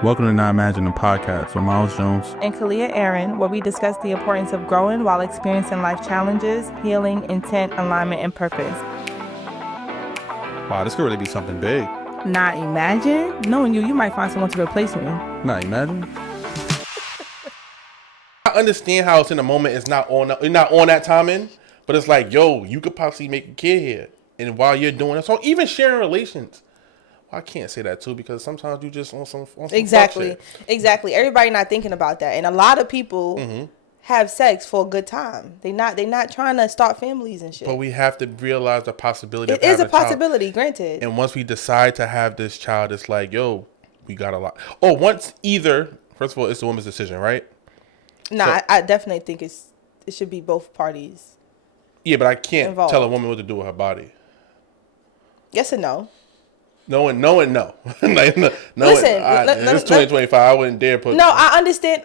Welcome to Not Imagining Podcast with Miles Jones and Kalia Aaron, where we discuss the importance of growing while experiencing life challenges, healing, intent, alignment, and purpose. Wow, this could really be something big. Not imagine? Knowing you might find someone to replace me. Not imagine? I understand how it's in the moment. It's not on that timing, but it's like, yo, you could possibly make a kid here, and while you're doing it, so even sharing relations. Well, I can't say that too because sometimes you just on some exactly fuck shit. Exactly. Everybody not thinking about that, and a lot of people have sex for a good time. They not trying to start families and shit. But we have to realize the possibility. It is a possibility, granted. And once we decide to have this child, it's like, yo, we got a lot. Oh, once either, first of all, it's the woman's decision, right? Nah, I definitely think it should be both parties. Yeah, but I can't involved. Tell a woman what to do with her body. Yes and no. No and no. Like, no. Listen, it's 2025. I wouldn't dare put. No, I understand.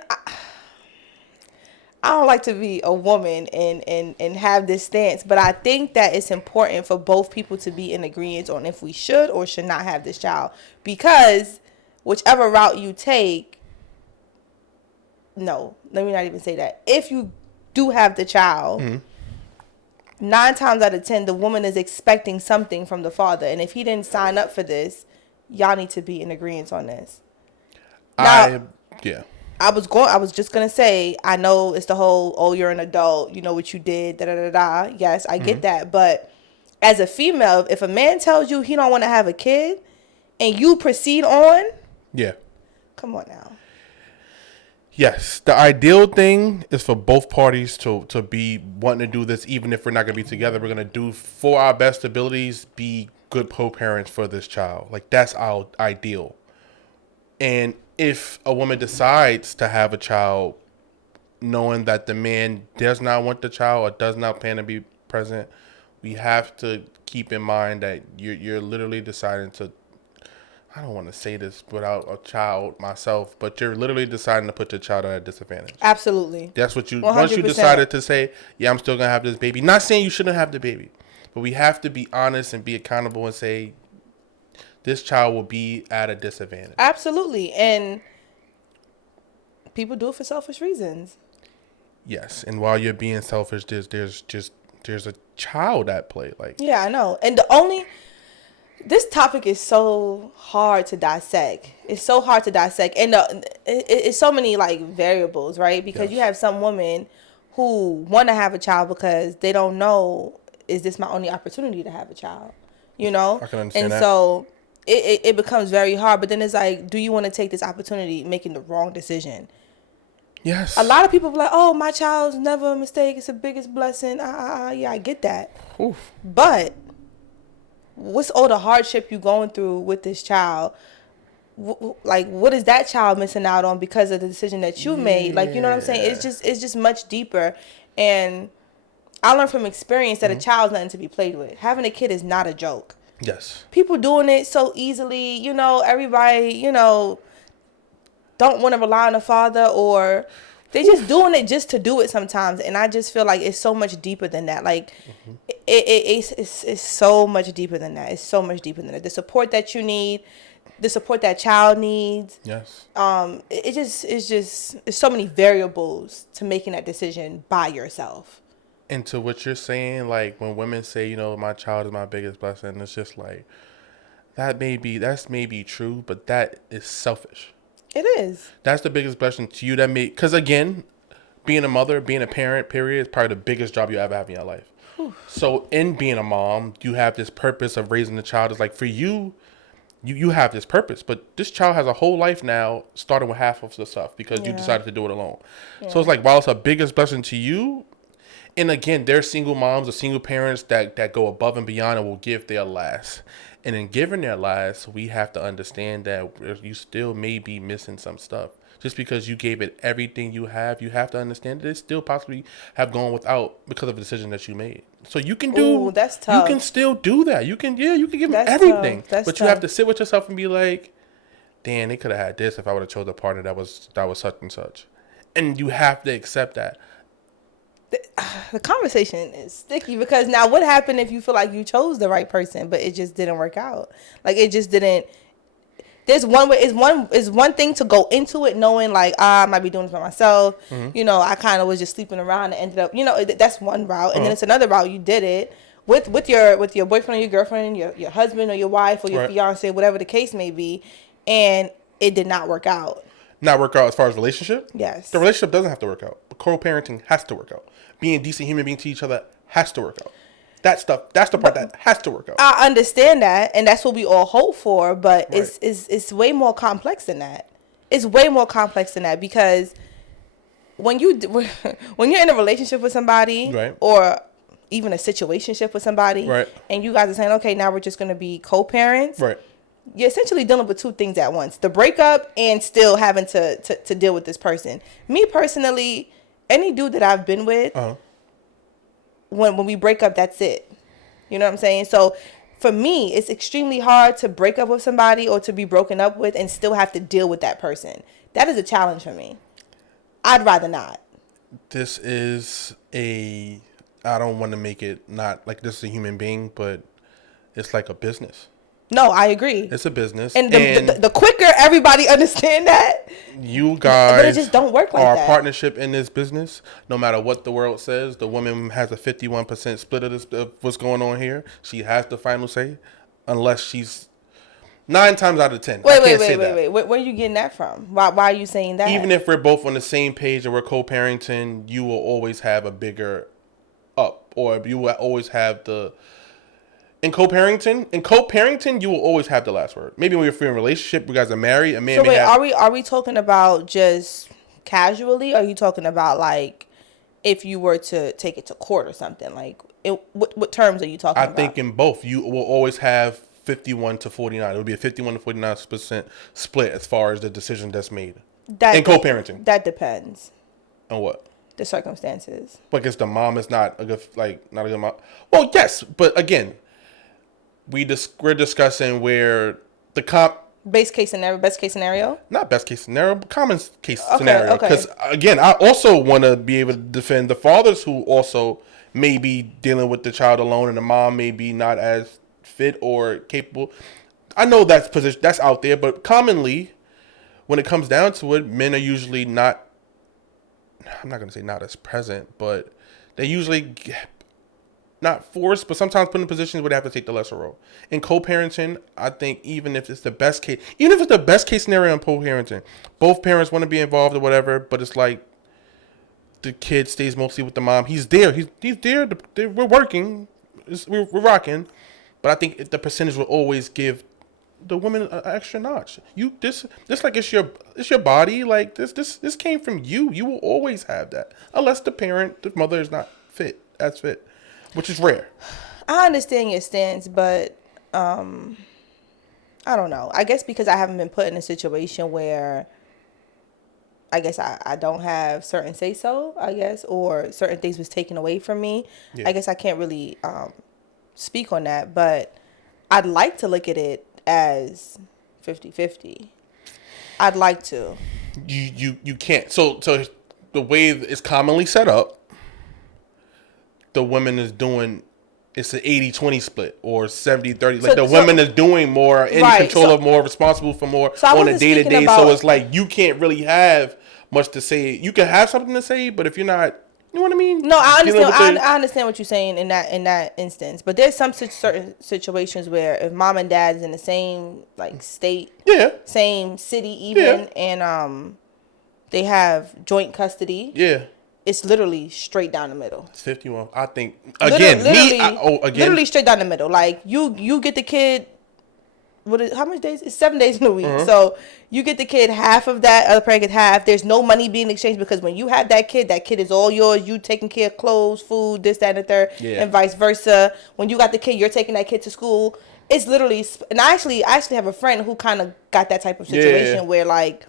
I don't like to be a woman and have this stance, but I think that it's important for both people to be in agreement on if we should or should not have this child. Because whichever route you take, no, let me not even say that. If you do have the child, 9 times out of 10, the woman is expecting something from the father. And if he didn't sign up for this, y'all need to be in agreement on this. Now, I was just gonna say, I know it's the whole, oh, you're an adult, you know what you did, da da da da. Yes, I get that, but as a female, if a man tells you he don't want to have a kid, and you proceed on, come on now. Yes, the ideal thing is for both parties to be wanting to do this, even if we're not gonna be together. We're gonna do for our best abilities, be good co-parents for this child. Like that's our ideal. And if a woman decides to have a child knowing that the man does not want the child or does not plan to be present, we have to keep in mind that you're literally deciding to, I don't want to say this without a child myself, but you're literally deciding to put your child at a disadvantage. Absolutely. That's what you, 100%. Once you decided to say, yeah, I'm still going to have this baby. Not saying you shouldn't have the baby, but we have to be honest and be accountable and say, this child will be at a disadvantage. Absolutely. And people do it for selfish reasons. Yes. And while you're being selfish, there's a child at play. Like, yeah, I know. And this topic is so hard to dissect. It's so hard to dissect. And it's so many like variables, right? Because you have some women who want to have a child because they don't know, is this my only opportunity to have a child? You know? I can understand that. And so it becomes very hard. But then it's like, do you want to take this opportunity making the wrong decision? Yes. A lot of people be like, oh, my child's never a mistake. It's the biggest blessing. Yeah, I get that. Oof. But what's all the hardship you going through with this child? Like, what is that child missing out on because of the decision that you made? Like, you know what I'm saying? It's just much deeper. And I learned from experience that a child's nothing to be played with. Having a kid is not a joke. Yes. People doing it so easily, you know, everybody, you know, don't want to rely on a father, or they just doing it just to do it sometimes. And I just feel like it's so much deeper than that. Like it's so much deeper than that. It's so much deeper than that. The support that you need, the support that child needs. Yes. It's so many variables to making that decision by yourself. And to what you're saying, like when women say, you know, my child is my biggest blessing, it's just like that's maybe true, but that is selfish. It is. That's the biggest blessing to you because again, being a mother, being a parent, period, is probably the biggest job you ever have in your life. Whew. So in being a mom, you have this purpose of raising the child. It's like for you have this purpose, but this child has a whole life now, starting with half of the stuff because you decided to do it alone. Yeah. So it's like, while it's a biggest blessing to you, and again, there's single moms or single parents that go above and beyond and will give their last. And in giving their last, we have to understand that you still may be missing some stuff. Just because you gave it everything you have to understand that it still possibly have gone without because of a decision that you made. So you can do. Ooh, that's tough. You can still do that. You can give them that's everything. But tough. You have to sit with yourself and be like, damn, they could have had this if I would have chose a partner that was such and such. And you have to accept that. The conversation is sticky because now what happened if you feel like you chose the right person but it just didn't work out? Like it just didn't. there's one way. Is one thing to go into it knowing like I might be doing this by myself. You know, I kind of was just sleeping around and ended up. You know, that's one route, and then it's another route. You did it with your boyfriend or your girlfriend, your husband or your wife or your fiance, whatever the case may be, and it did not work out. Not work out as far as relationship? Yes. The relationship doesn't have to work out. But co-parenting has to work out. Being a decent human being to each other has to work out. That's the part that has to work out. I understand that, and that's what we all hope for, but it's way more complex than that. It's way more complex than that because when you're in a relationship with somebody or even a situationship with somebody and you guys are saying, okay, now we're just going to be co-parents. Right. You're essentially dealing with two things at once. The breakup and still having to deal with this person. Me personally, any dude that I've been with, when we break up, that's it. You know what I'm saying? So for me, it's extremely hard to break up with somebody or to be broken up with and still have to deal with that person. That is a challenge for me. I'd rather not. This is I don't want to make it not like this is a human being, but it's like a business. No, I agree. It's a business. And the quicker everybody understand that, you guys but it just don't work like our that. Partnership in this business, no matter what the world says, the woman has a 51% split of what's going on here. She has the final say, unless she's 9 times out of 10. Wait. Where are you getting that from? Why are you saying that? Even if we're both on the same page and we're co-parenting, you will always have a bigger up, or you will always have the... In co-parenting, you will always have the last word. Maybe when you're in a relationship, you guys are married, a man may have... are we talking about just casually? Or are you talking about like if you were to take it to court or something? Like what terms are you talking about? I think in both, you will always have 51 to 49. It will be a 51 to 49% split as far as the decision that's made. In co-parenting. That depends. On what? The circumstances. Because the mom is not a good mom. Well, yes, but again... We're discussing where the best case scenario, not best case scenario, but common case scenario. Because again, I also want to be able to defend the fathers who also may be dealing with the child alone, and the mom may be not as fit or capable. I know that's out there, but commonly, when it comes down to it, men are usually not. I'm not going to say not as present, but they usually. Not forced, but sometimes put in positions where they have to take the lesser role. In co-parenting, I think even if it's the best case scenario in co-parenting, both parents want to be involved or whatever, but it's like the kid stays mostly with the mom. He's there. He's there. We're working. We're rocking. But I think the percentage will always give the woman an extra notch. This like it's your body. Like this came from you. You will always have that, unless the mother is not fit. That's fit. Which is rare. I understand your stance, but I don't know. I guess because I haven't been put in a situation where I guess I don't have certain say-so, I guess, or certain things was taken away from me. Yeah. I guess I can't really speak on that, but I'd like to look at it as 50-50. I'd like to. You can't. So the way it's commonly set up, the woman is doing, it's an 80-20 split or 70-30. Like the woman is doing more, in control of more, responsible for more on a day-to-day. So it's like you can't really have much to say. You can have something to say, but if you're not, you know what I mean? No, I understand. I understand what you're saying in that instance. But there's some certain situations where if mom and dad is in the same like state, same city even, and they have joint custody. Yeah. It's literally straight down the middle. It's 51. I think again, literally straight down the middle. Like you get the kid. How many days? It's 7 days in a week. Uh-huh. So you get the kid half of that. Other parent gets half. There's no money being exchanged because when you have that kid is all yours. You taking care of clothes, food, this, that, and the third, and vice versa. When you got the kid, you're taking that kid to school. It's literally. And I actually have a friend who kind of got that type of situation where like.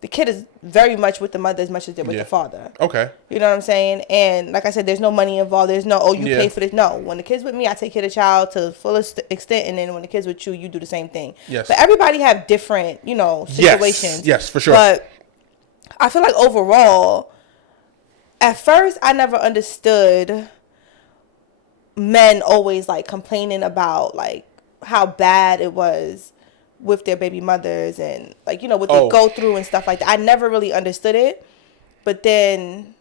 The kid is very much with the mother as much as they're with the father. Okay. You know what I'm saying? And like I said, there's no money involved. There's no, you pay for this. No. When the kid's with me, I take care of the child to the fullest extent. And then when the kid's with you, you do the same thing. Yes. But everybody have different, situations. Yes, for sure. But I feel like overall, at first, I never understood men always like complaining about like how bad it was with their baby mothers and like, you know, what they go through and stuff like that. I never really understood it. But then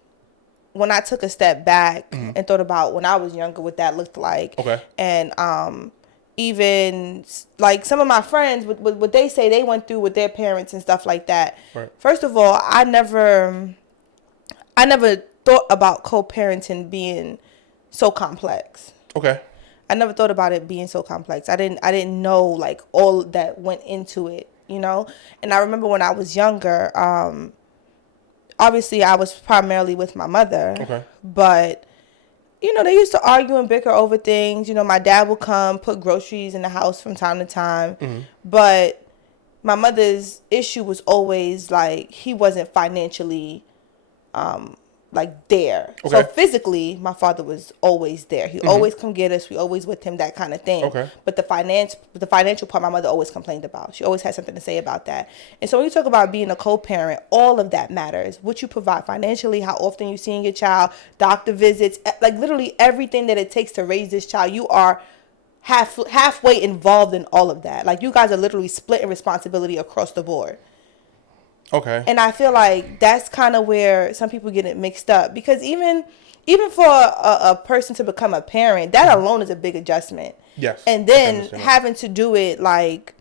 when I took a step back and thought about when I was younger, what that looked like. Okay. And even like some of my friends, what they say they went through with their parents and stuff like that. Right. First of all, I never thought about co-parenting being so complex. Okay. I never thought about it being so complex. I didn't know like all that went into it, you know? And I remember when I was younger, obviously I was primarily with my mother. Okay. But, you know, they used to argue and bicker over things. You know, my dad would come, put groceries in the house from time to time. Mm-hmm. But my mother's issue was always like he wasn't financially like there. Okay. So physically, my father was always there. He always come get us. We always with him, that kind of thing. Okay. But the financial part, my mother always complained about. She always had something to say about that. And so when you talk about being a co-parent, all of that matters. What you provide financially, how often you're seeing your child, doctor visits, like literally everything that it takes to raise this child. You are halfway involved in all of that. Like you guys are literally splitting responsibility across the board. Okay. And I feel like that's kind of where some people get it mixed up, because even for a person to become a parent, that alone is a big adjustment. Yes. And then having to do it like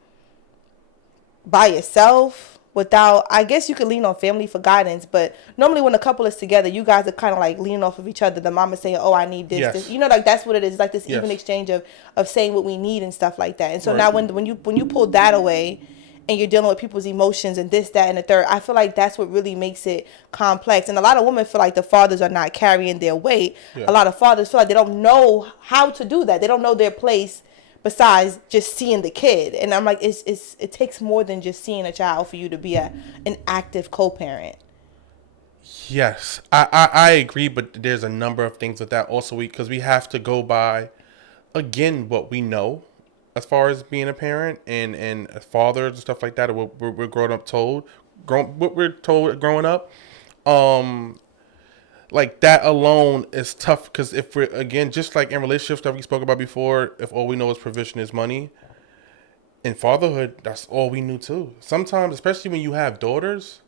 by yourself without, I guess you could lean on family for guidance, but normally when a couple is together, you guys are kind of like leaning off of each other. The mama saying, "Oh, I need this, this." You know, like that's what it is. Like this even exchange of saying what we need and stuff like that. And so now when you pull that away, and you're dealing with people's emotions and this, that, and the third, I feel like that's what really makes it complex. And a lot of women feel like the fathers are not carrying their weight. Yeah. A lot of fathers feel like they don't know how to do that. They don't know their place besides just seeing the kid. And I'm like, it takes more than just seeing a child for you to be an active co-parent. Yes, I agree, but there's a number of things with that also, because we have to go by, again, what we know as far as being a parent and fathers and stuff like that, what we're growing up what we're told growing up, like that alone is tough, because if we're, again, just like in relationships that we spoke about before, if all we know is provision is money, in fatherhood, that's all we knew too. Sometimes, especially when you have daughters,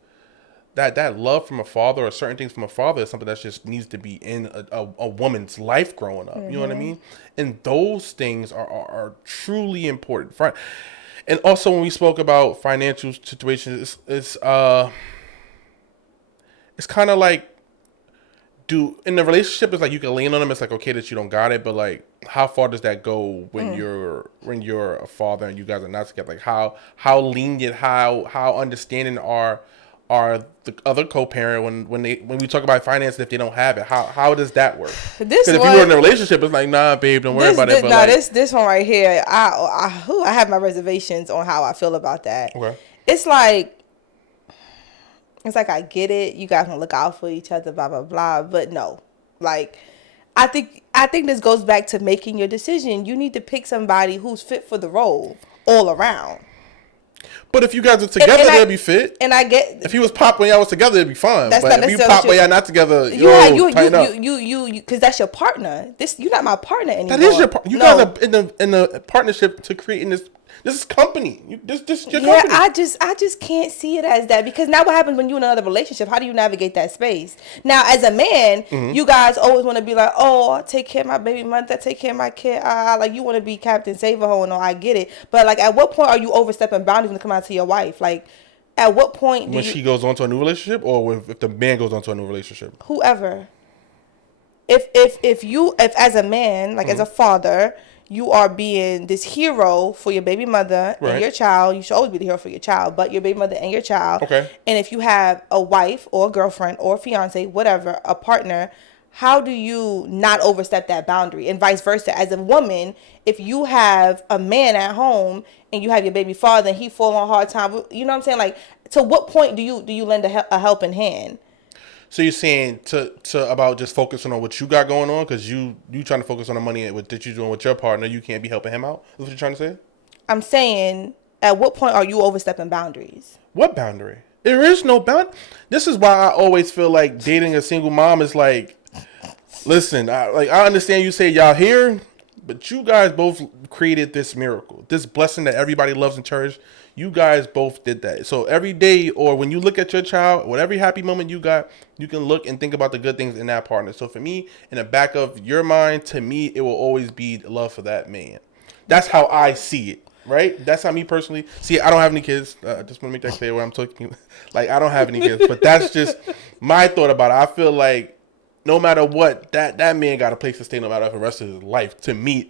that love from a father or certain things from a father is something that just needs to be in a woman's life growing up. Mm-hmm. You know what I mean? And those things are truly important. And also when we spoke about financial situations, it's kind of like, in the relationship, it's like you can lean on them. It's like, okay that you don't got it, but like, how far does that go when you're a father and you guys are not together? Like how lenient, how understanding are the other co-parent when we talk about finance, if they don't have it, how does that work? Because if you were in a relationship, it's like, nah, babe, don't worry about it. But this one right here, I have my reservations on how I feel about that. Okay. It's like I get it. You guys want to look out for each other, blah blah blah. But no, like I think this goes back to making your decision. You need to pick somebody who's fit for the role all around. But if you guys are together, they'll be fit. And I get, if he was pop when y'all was together, it'd be fine. That's but not if you pop when y'all not together, you because that's your partner. You're not my partner anymore. That is your partner. You guys are in a partnership to creating this. This is company. This is your company. I just can't see it as that, because now what happens when you're in another relationship? How do you navigate that space? Now, as a man, you guys always want to be like, oh, I'll take care of my baby mother, take care of my kid. Like you want to be Captain Save-A-Ho and all. I get it, but like, at what point are you overstepping boundaries when it comes out to your wife? Like, at what point when she goes on to a new relationship, or if the man goes on to a new relationship? Whoever. If as a man, like as a father, you are being this hero for your baby mother and your child. You should always be the hero for your child, but your baby mother and your child. Okay. And if you have a wife or a girlfriend or a fiance, whatever, a partner, how do you not overstep that boundary? And vice versa. As a woman, if you have a man at home and you have your baby father and he fall on hard time, you know what I'm saying? Like, to what point do you lend a helping hand? So you're saying to about just focusing on what you got going on, because you trying to focus on the money that you're doing with your partner, you can't be helping him out? Is what you're trying to say? I'm saying, at what point are you overstepping boundaries? What boundary? There is no boundary. This is why I always feel like dating a single mom is like, listen, I understand you say y'all here, But you guys both created this miracle, this blessing that everybody loves and cherishes. You guys both did that. So every day, or when you look at your child, or every happy moment you got, you can look and think about the good things in that partner. So for me, in the back of your mind, to me, it will always be love for that man. That's how I see it. Right? That's how me personally see. I don't have any kids. I just want to make that clear. Where I'm talking, like I don't have any kids, but that's just my thought about it. I feel like no matter what, that man got a place to stay no matter for the rest of his life. To me,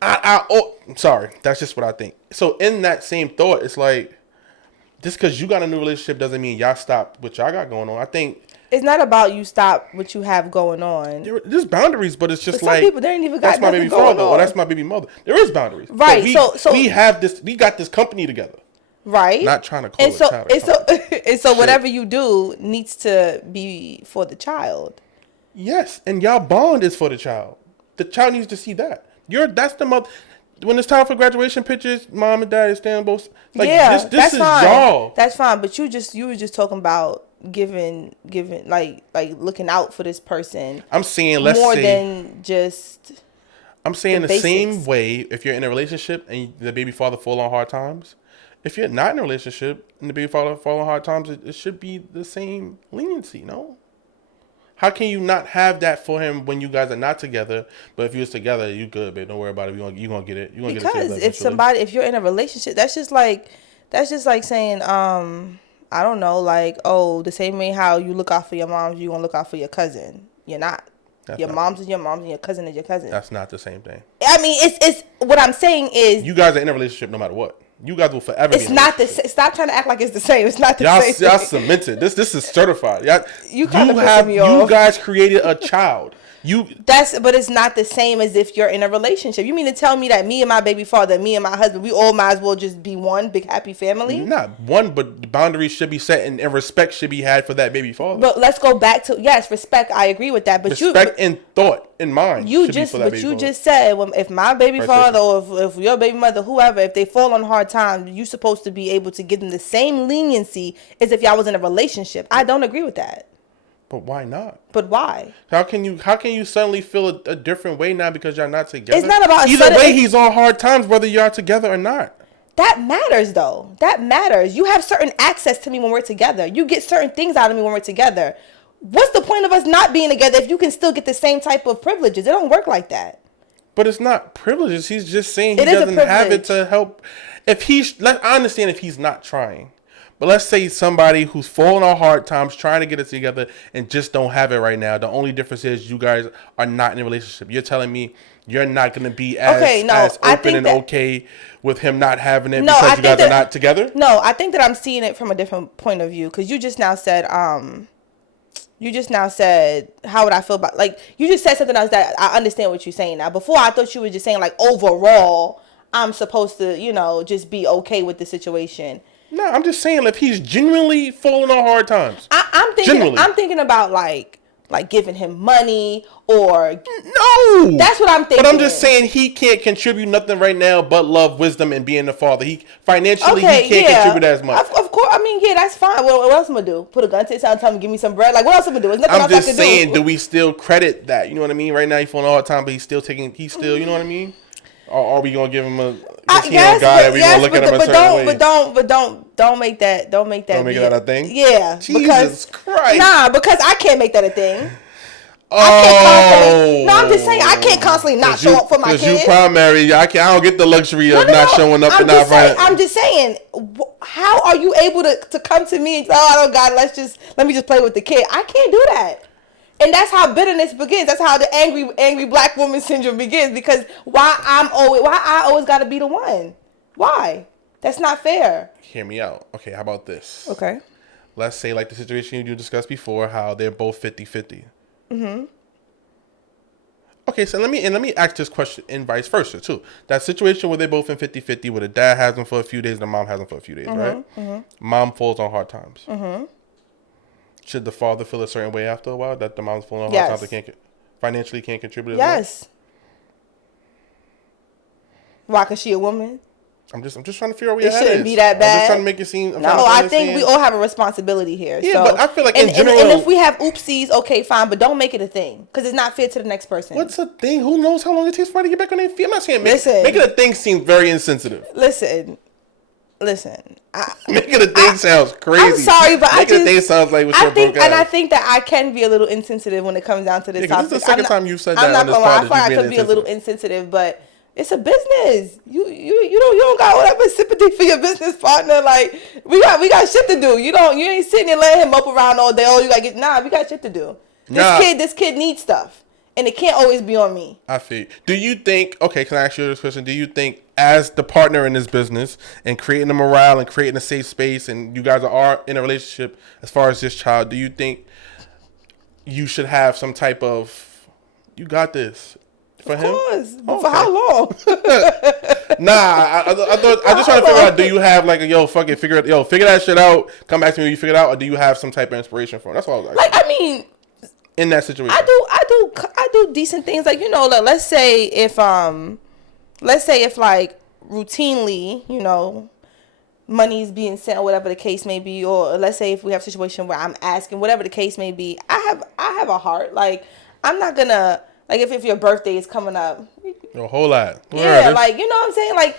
I'm sorry. That's just what I think. So in that same thought, it's like just because you got a new relationship doesn't mean y'all stop what y'all got going on. I think it's not about you stop what you have going on. There's boundaries, but it's just but like some people, they ain't even got that's my baby father or that's my baby mother. There is boundaries, right? So we have this. We got this company together, right? Not trying to call and it so child. And so whatever you do needs to be for the child. Yes, and y'all bond is for the child. The child needs to see that. That's the mother. When it's time for graduation pictures, mom and dad is standing both. Like, yeah, this that's is fine. y'all. That's fine. But you were just talking about giving like looking out for this person. I'm saying more than just. I'm saying the basics. same way. If you're in a relationship and the baby father fall on hard times, if you're not in a relationship and the baby father fall on hard times, it should be the same leniency. No. How can you not have that for him when you guys are not together? But if you was together, you good, babe. Don't worry about it. You gonna get it. You gonna because get it. Because if you're in a relationship, that's just like saying, I don't know, like, oh, the same way how you look out for your mom, you gonna look out for your cousin. You're not. Your mom's is your mom's and your cousin is your cousin. That's not the same thing. I mean, it's what I'm saying is you guys are in a relationship no matter what. You guys will forever. It's not the same. Stop trying to act like it's the same. It's not the same. Y'all cemented. This is certified. You off. guys created a child. But it's not the same as if you're in a relationship. You mean to tell me that me and my baby father, me and my husband, we all might as well just be one big happy family? Not one, but the boundaries should be set and respect should be had for that baby father. But let's go back to respect. I agree with that. But respect and thought in mind. You just said if my baby father or if your baby mother, whoever, if they fall on hard times, you're supposed to be able to give them the same leniency as if y'all was in a relationship. I don't agree with that. But why not? But why? How can you suddenly feel a different way now because y'all not together? It's not about either way. He's on hard times whether y'all together or not. That matters though. That matters. You have certain access to me when we're together. You get certain things out of me when we're together. What's the point of us not being together if you can still get the same type of privileges? It don't work like that. But it's not privileges. He's just saying he doesn't have it to help. I understand if he's not trying. But let's say somebody who's falling on hard times, trying to get it together, and just don't have it right now. The only difference is you guys are not in a relationship. You're telling me you're not going to be as open and okay with him not having it because you guys are not together? No, I think that I'm seeing it from a different point of view. Because you just now said, how would I feel about, like, you just said something else that I understand what you're saying now. Before, I thought you were just saying, like, overall, I'm supposed to, just be okay with the situation. No, I'm just saying if he's genuinely falling on hard times. I'm thinking about like giving him money or no. That's what I'm thinking. But I'm just saying he can't contribute nothing right now but love, wisdom, and being the father. He financially he can't contribute as much. Of course, I mean that's fine. What else am I gonna do? Put a gun to his head and tell him give me some bread? Like what else am I gonna do? There's nothing else I can do. I'm just saying, do we still credit that? You know what I mean? Right now he's falling on hard time, but he's still you know what I mean? Or are we gonna give him a guy that we gonna look at him a certain way? But don't make that. Don't make that a thing. Yeah, Jesus Christ. Nah, because I can't make that a thing. Oh. I'm just saying I can't constantly not show up for my kids. Because you primary, I don't get the luxury of not showing up and not running. I'm just saying, how are you able to come to me and say, "Oh, God, let me just play with the kid"? I can't do that. And that's how bitterness begins. That's how the angry black woman syndrome begins. Because why I always got to be the one? Why? That's not fair. Hear me out. Okay, how about this? Okay. Let's say like the situation you discussed before, how they're both 50-50. Mm-hmm. Okay, so let me ask this question in vice versa too. That situation where they're both in 50-50, where the dad has them for a few days and the mom has them for a few days, right? Mm-hmm. Mom falls on hard times. Mm-hmm. Should the father feel a certain way after a while that the mom's falling on hard times and financially can't contribute? Yes. Why? Cause she a woman. I'm just trying to figure out where It your head shouldn't is. be that I'm just bad. trying to make it seem. No, I think we all have a responsibility here. Yeah, so, but I feel like and, in general, and if we have oopsies, okay, fine, but don't make it a thing because it's not fair to the next person. what's a thing? Who knows how long it takes for somebody to get back on their feet? I'm not saying Listen. making a thing seem very insensitive. Listen. Making a thing sounds crazy. I'm sorry, but making a thing sounds like I think that I can be a little insensitive when it comes down to this topic. This is the second time you've said that I'm not on this gonna lie. I pod. feel like I could be a little insensitive, but it's a business. You don't got all that much sympathy for your business partner. Like we got shit to do. You ain't sitting there letting him up around all day. Oh, you gotta get we got shit to do. This kid needs stuff, and it can't always be on me. I feel. Do you think? Okay, can I ask you this question? Do you think, as the partner in this business and creating the morale and creating a safe space, and you guys are in a relationship as far as this child, do you think you should have some type of "you got this" for him? Of course, but for how long? Nah, I just trying to figure out. Do you have like fuck it, figure that shit out. Come back to me when you figure it out, or do you have some type of inspiration for him? That's all I was asking. Like, I mean, in that situation, I do decent things. Like, like, let's say if like routinely, money's being sent or whatever the case may be, or let's say if we have a situation where I'm asking, whatever the case may be, I have a heart. Like, I'm not gonna, like, if your birthday is coming up, a whole lot. Yeah, like, you know what I'm saying? Like,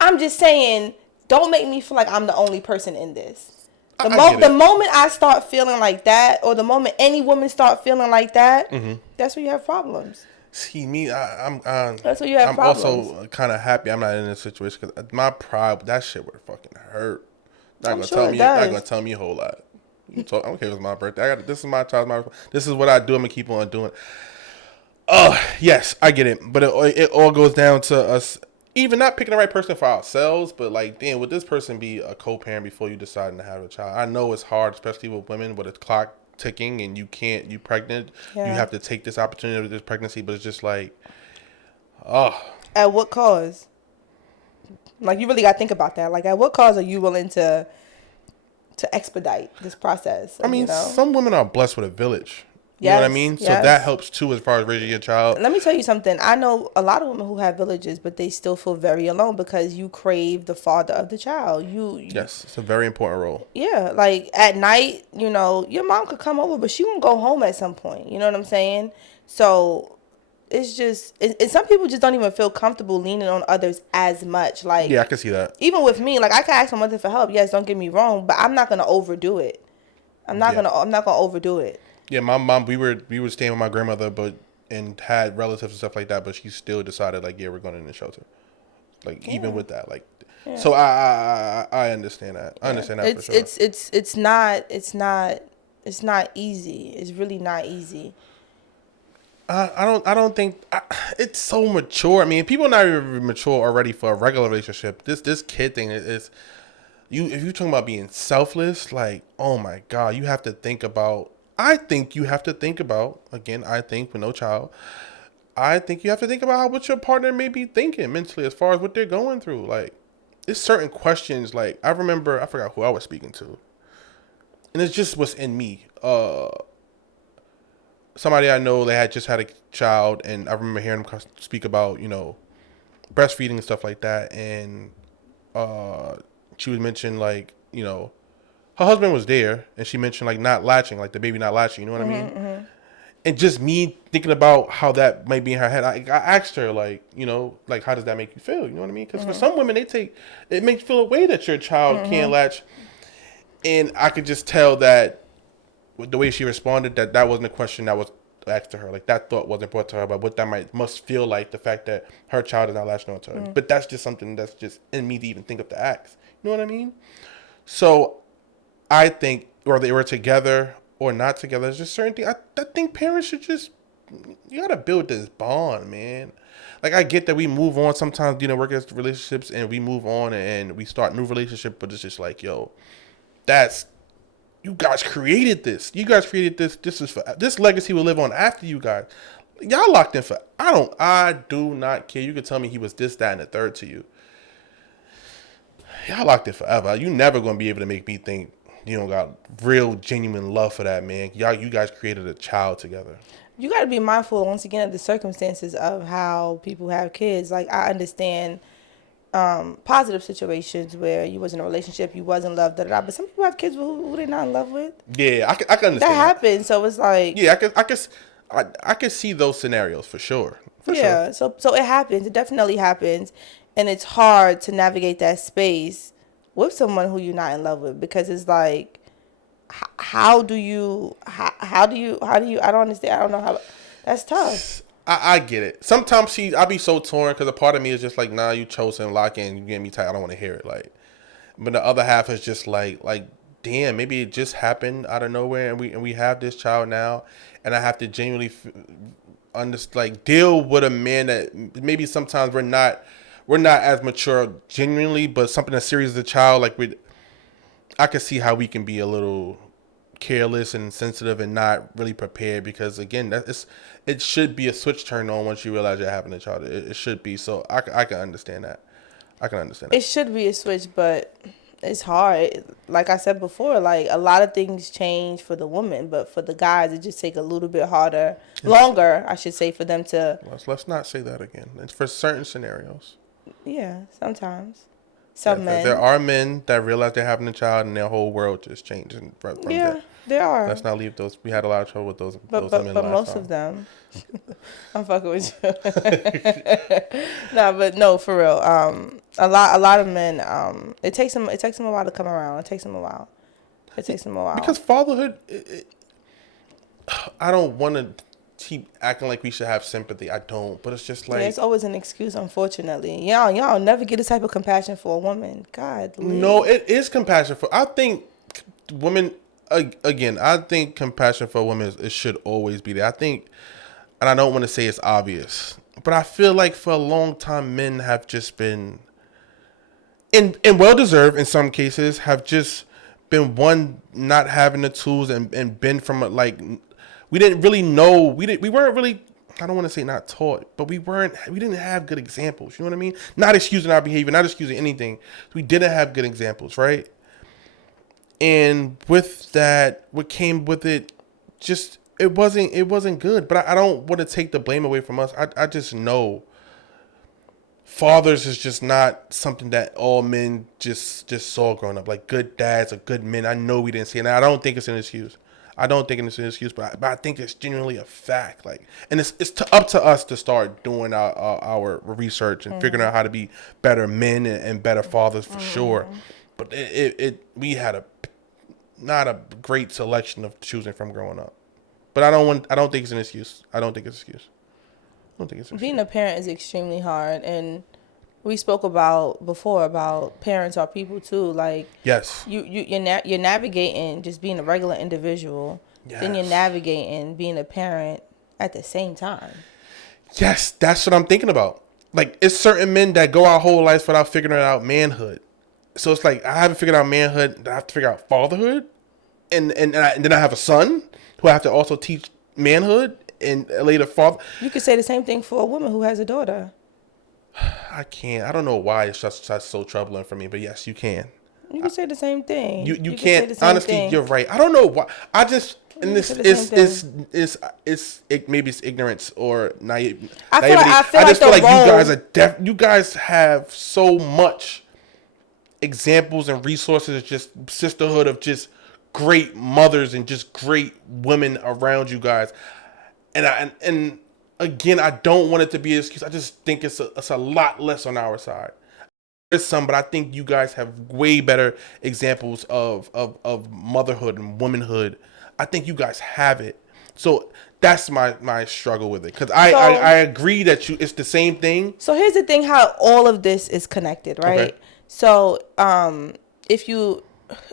I'm just saying, don't make me feel like I'm the only person in this. The moment I start feeling like that, or the moment any woman start feeling like that, that's where you have problems. See me, that's where you have problems. I'm also kind of happy I'm not in this situation because my pride, that shit would fucking hurt. Not gonna tell me a whole lot. I don't care if it's my birthday. This is my child. This is what I do. I'm gonna keep on doing. Oh yes, I get it, but it all goes down to us even not picking the right person for ourselves, but like, damn, would this person be a co-parent before you decide to have a child? I know it's hard, especially with women, with a clock ticking and you pregnant. Yeah. You have to take this opportunity with this pregnancy, but it's just like, At what cause? Like, you really got to think about that. Like, at what cause are you willing to expedite this process? I mean, some women are blessed with a village. You know what I mean? Yes. So that helps too as far as raising your child. Let me tell you something. I know a lot of women who have villages, but they still feel very alone because you crave the father of the child. Yes, it's a very important role. Yeah, like at night, your mom could come over, but she won't go home at some point. You know what I'm saying? So it's just, and some people just don't even feel comfortable leaning on others as much. Like, yeah, I can see that. Even with me, like, I can ask my mother for help. Yes, don't get me wrong, but I'm not gonna overdo it. I'm not gonna overdo it. Yeah, my mom, we were staying with my grandmother, and had relatives and stuff like that, but she still decided, like, yeah, we're going in the shelter. Like, even with that, like, so I understand that. I understand that for sure. It's not easy. It's really not easy. I don't think it's so mature. I mean, people are not even mature already for a regular relationship. This kid thing is, if you're talking about being selfless, like, oh my God, you have to think about. I think you have to think about, again, with no child, I think you have to think about what your partner may be thinking mentally as far as what they're going through. Like, there's certain questions, like, I forgot who I was speaking to. And it's just what's in me. Somebody I know, they had just had a child, and I remember hearing them speak about, breastfeeding and stuff like that. And she was mentioning, like, her husband was there, and she mentioned, like, not latching, like the baby not latching, you know what I mean? Mm-hmm. And just me thinking about how that might be in her head, I asked her, like, like, how does that make you feel? You know what I mean? Because for some women, it makes you feel a way that your child can't latch. And I could just tell that with the way she responded, that wasn't a question that was asked to her. Like, that thought wasn't brought to her about what that must feel like, the fact that her child is not latching on to her. But that's just something that's just in me to even think of to ask. You know what I mean? So I think, whether they were together or not together, there's just certain things. I think parents should you gotta build this bond, man. Like, I get that we move on sometimes, work as relationships, and we move on and we start new relationship, but it's just like, yo, you guys created this. You guys created this. This legacy will live on after you guys. Y'all locked in for. I do not care. You can tell me he was this, that, and the third to you. Y'all locked in forever. You never gonna be able to make me think you don't got real, genuine love for that man. You guys created a child together. You got to be mindful, once again, of the circumstances of how people have kids. Like, I understand positive situations where you was in a relationship, you wasn't loved, but some people have kids who they're not in love with. Yeah, I can understand That happens. So it's like, Yeah, I can see those scenarios for sure. For sure. yeah. So it happens. It definitely happens, and it's hard to navigate that space with someone who you're not in love with, because it's like, how do you I don't understand. I don't know how. That's tough. I get it. Sometimes I be so torn because a part of me is just like, nah, you chose him, lock in, you get me tight. I don't want to hear it. Like, but the other half is just like, damn, maybe it just happened out of nowhere, and we have this child now, and I have to genuinely deal with a man that maybe sometimes we're not as mature genuinely, but something as serious as a child, I can see how we can be a little careless and sensitive and not really prepared, because again, it should be a switch turned on once you realize you're having a child. It should be. So I can understand that. It should be a switch, but it's hard. Like I said before, like a lot of things change for the woman, but for the guys, it just take a little bit longer, I should say, for them to. Let's not say that again. It's for certain scenarios. Yeah, sometimes. Some men. There are men that realize they're having a child and their whole world just changes from that. There are. Let's not leave those. We had a lot of trouble with those. But women last most time. of them. I'm fucking with you. Nah, but no, for real. A lot of men. It takes them a while to come around. It takes them a while. Because fatherhood. I don't want to keep acting like we should have sympathy. I don't. But it's just like. Yeah, it's always an excuse, unfortunately. Y'all never get this type of compassion for a woman. God. No, it is compassion for. I think women. Again, I think compassion for women it should always be there. I think, and I don't want to say it's obvious, but I feel like for a long time men have just been, and well deserved in some cases, have just been not having the tools and been from we didn't really know we weren't really, I don't want to say not taught, but we didn't have good examples. You know what I mean? Not excusing our behavior, not excusing anything. We didn't have good examples, right? And with that, what came with it, just it wasn't good. But I don't want to take the blame away from us. I just know fathers is just not something that all men just saw growing up. Like good dads or good men. I know we didn't see it. And I don't think it's an excuse. But I think it's genuinely a fact. Like, and it's up to us to start doing our research and figuring out how to be better men and better fathers for sure. But we had not a great selection of choosing from growing up. But I don't think it's an excuse. Being a parent is extremely hard, and we spoke before about parents are people too. Like, yes, you're navigating just being a regular individual. Yes. Then you're navigating being a parent at the same time. Yes, that's what I'm thinking about. Like, it's certain men that go our whole lives without figuring out manhood. So it's like, I haven't figured out manhood. I have to figure out fatherhood. And then I have a son who I have to also teach manhood and later father. You could say the same thing for a woman who has a daughter. I can't. I don't know why it's just so troubling for me, but yes, you can. You can say the same thing. You can't. Honestly, you're right. I don't know why. I just, and this is maybe it's ignorance or naivety. I just feel like you guys have so much examples and resources, just sisterhood of just great mothers and just great women around you guys, and again, I don't want it to be an excuse. I just think it's a lot less on our side. There's some, but I think you guys have way better examples of motherhood and womanhood. I think you guys have it. So that's my struggle with it, because I agree that it's the same thing. So here's the thing: how all of this is connected, right? Okay. So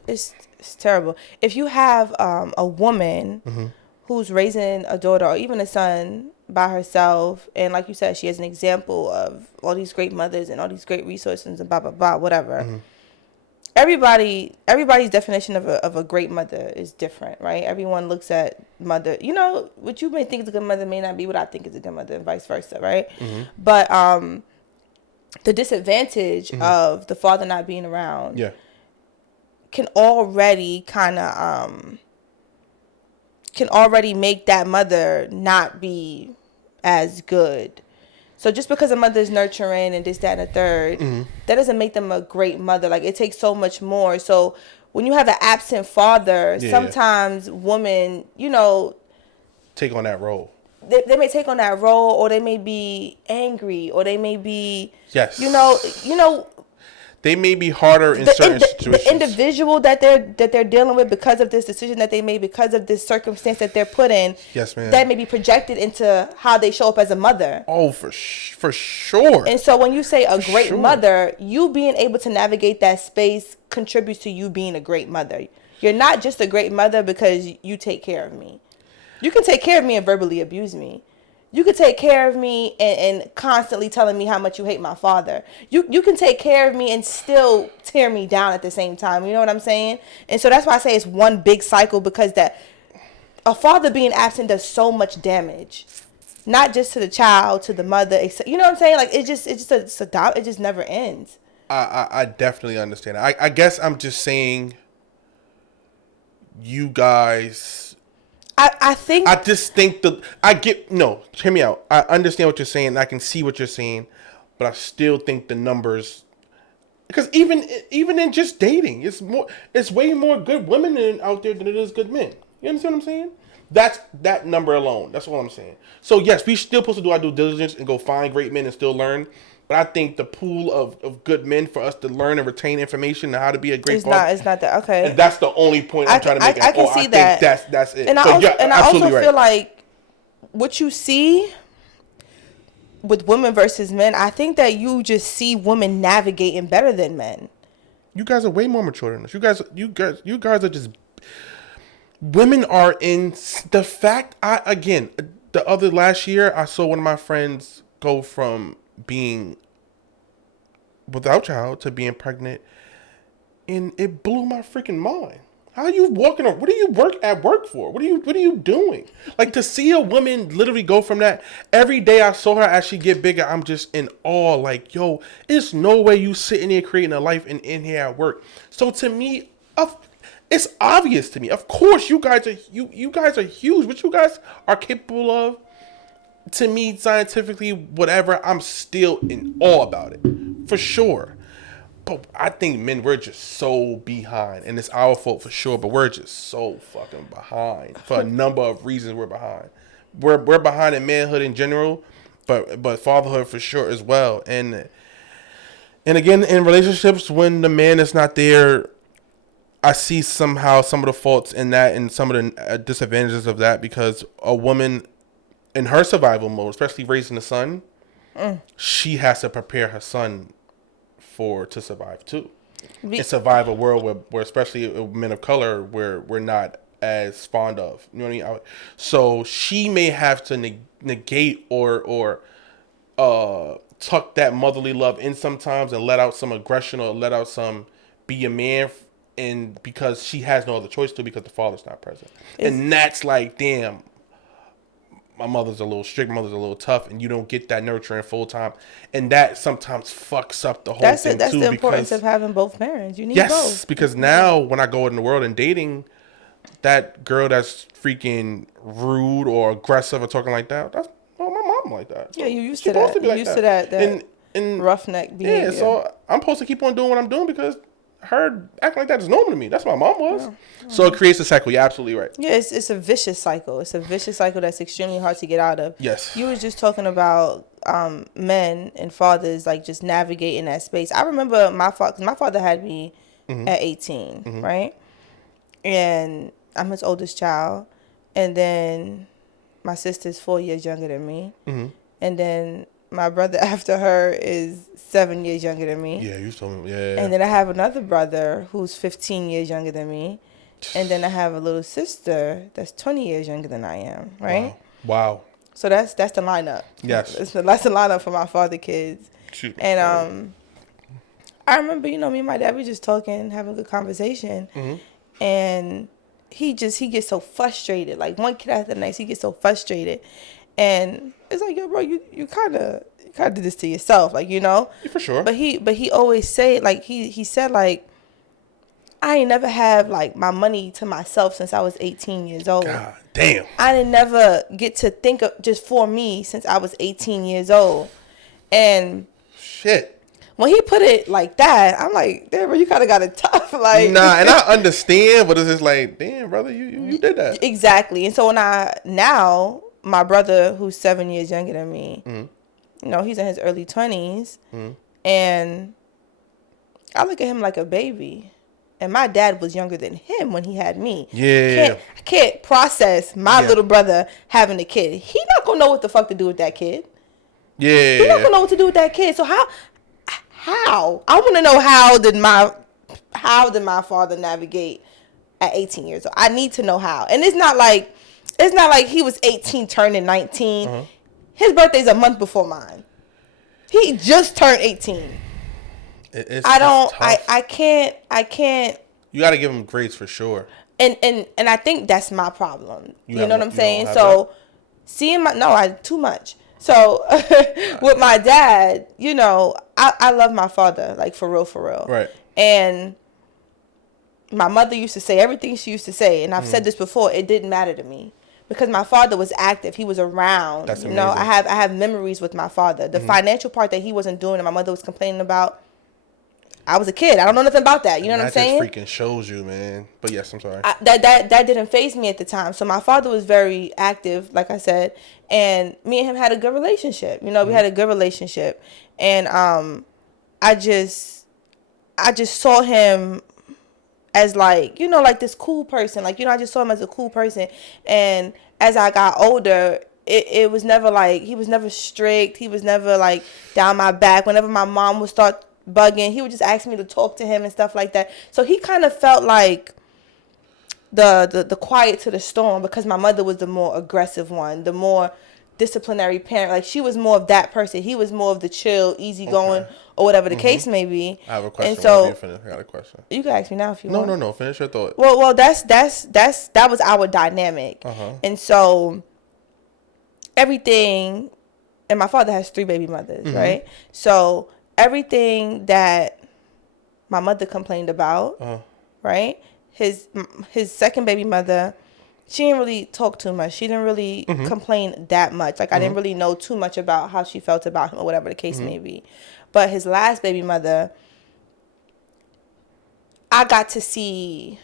it's terrible. If you have a woman who's raising a daughter or even a son by herself, and like you said, she has an example of all these great mothers and all these great resources and blah blah blah, whatever. Everybody's definition of a great mother is different, right? Everyone looks at mother, what you may think is a good mother may not be what I think is a good mother, and vice versa, right? But the disadvantage of the father not being around, can already make that mother not be as good. So just because a mother is nurturing and this, that, and the third, that doesn't make them a great mother. Like, it takes so much more. So when you have an absent father, sometimes women, you know, take on that role. They may take on that role, or they may be angry, or they may be, yes, you know, they may be harder in certain situations. The individual that they're dealing with because of this decision that they made, because of this circumstance that they're put in, yes, man, that may be projected into how they show up as a mother. Oh, for sure. And so when you say a great mother, you being able to navigate that space contributes to you being a great mother. You're not just a great mother because you take care of me. You can take care of me and verbally abuse me. You can take care of me and constantly telling me how much you hate my father. You can take care of me and still tear me down at the same time. You know what I'm saying? And so that's why I say it's one big cycle, because that a father being absent does so much damage, not just to the child, to the mother. You know what I'm saying? Like, it just never ends. I definitely understand. I guess I'm just saying, you guys. I just think hear me out. I understand what you're saying. I can see what you're saying, but I still think the numbers, because even in just dating, it's way more good women out there than it is good men. You understand what I'm saying? That's that number alone. That's all I'm saying. So yes, we still supposed to do our due diligence and go find great men and still learn. But I think the pool of good men for us to learn and retain information and how to be a great father. It's not that, okay. And that's the only point I'm trying to make. I can see that. That's it. And I also feel like what you see with women versus men, I think that you just see women navigating better than men. You guys are way more mature than us. You guys are just, women are in the fact. Last year I saw one of my friends go from being without child to being pregnant, and it blew my freaking mind. How are you walking around? What do you work for? What are you doing? Like, to see a woman literally go from that, every day I saw her as she get bigger, I'm just in awe. Like, yo, there's no way you sitting there creating a life and in here at work. So to me, it's obvious to me. Of course, you guys are huge. What you guys are capable of, to me, scientifically, whatever, I'm still in awe about it, for sure. But I think men, we're just so behind, and it's our fault for sure. But we're just so fucking behind for a number of reasons. We're behind. We're behind in manhood in general, but fatherhood for sure as well. And again, in relationships, when the man is not there, I see somehow some of the faults in that and some of the disadvantages of that, because a woman, in her survival mode, especially raising a son, she has to prepare her son to survive too, and survive a world where especially men of color, where we're not as fond of. You know what I mean? So she may have to negate or tuck that motherly love in sometimes and let out some aggression or let out some be a man, and because she has no other choice to, because the father's not present. And that's like, damn, my mother's a little strict, my mother's a little tough, and you don't get that nurturing full time, and that sometimes fucks up the whole thing. That's the importance of having both parents. You need both. Yes, because now when I go in the world and dating, that girl that's freaking rude or aggressive or talking like that, that's my mom like that. So yeah, you used to that. You used to that and roughneck behavior. Yeah, so I'm supposed to keep on doing what I'm doing because her acting like that is normal to me. That's what my mom was. Yeah. So it creates a cycle. You're absolutely right. Yeah, it's a vicious cycle. It's a vicious cycle that's extremely hard to get out of. Yes. You was just talking about men and fathers, like, just navigating that space. I remember my father had me at 18, right? And I'm his oldest child. And then my sister's 4 years younger than me. And then my brother after her is 7 years younger than me. Yeah, you told me. Yeah. And then I have another brother who's 15 years younger than me. And then I have a little sister that's 20 years younger than I am, right? Wow. So that's the lineup. Yes. That's the lineup for my father kids. Shoot. And I remember, me and my dad, we just talking, having a good conversation. And he gets so frustrated. Like, one kid after the next, he gets so frustrated. And it's like, yo, bro, you kind of did this to yourself, like, Yeah, for sure. But he always say, like, he said, like, I ain't never have, like, my money to myself since I was 18 years old. God damn. I didn't never get to think of just for me since I was 18 years old. And Shit. when he put it like that, I'm like, damn, bro, you kind of got it tough. Like, Nah, and I understand, but it's just like, damn, brother, you did that. Exactly. And so now my brother, who's 7 years younger than me, you know, he's in his early 20s, and I look at him like a baby. And my dad was younger than him when he had me. Yeah. I can't process my little brother having a kid. He not gonna know what the fuck to do with that kid. Yeah. He not gonna know what to do with that kid. So how? I want to know how did my father navigate at 18 years old? I need to know how. And it's not like he was 18 turning 19. His birthday's a month before mine. He just turned 18. I can't. You got to give him grace for sure. And I think that's my problem. You know what I'm saying? So seeing too much. So with my dad, you know, I love my father, like for real. Right. And my mother used to say everything she used to say, and I've said this before, it didn't matter to me. Because my father was active, he was around. That's amazing. You know, I have memories with my father. The financial part that he wasn't doing and my mother was complaining about, I was a kid. I don't know nothing about that. You know what I'm saying? That just freaking shows you, man. But yes, I'm sorry. That didn't faze me at the time. So my father was very active, like I said, and me and him had a good relationship. You know, we had a good relationship, and I just saw him as like, you know, like this cool person. Like, you know, I just saw him as a cool person, and as I got older, it was never like, he was never strict. He was never like down my back. Whenever my mom would start bugging, he would just ask me to talk to him and stuff like that. So he kind of felt like the quiet to the storm, because my mother was the more aggressive one, the more disciplinary parent. Like, she was more of that person. He was more of the chill, easygoing, or whatever the case may be. I have a question. And so, you finish, I got a question. You can ask me now if you want. No. Finish your thought. Well, that was our dynamic. And so everything, and my father has 3 baby mothers, right? So everything that my mother complained about, right? His second baby mother, she didn't really talk too much. She didn't really complain that much. Like, I didn't really know too much about how she felt about him or whatever the case may be. But his last baby mother, I got to see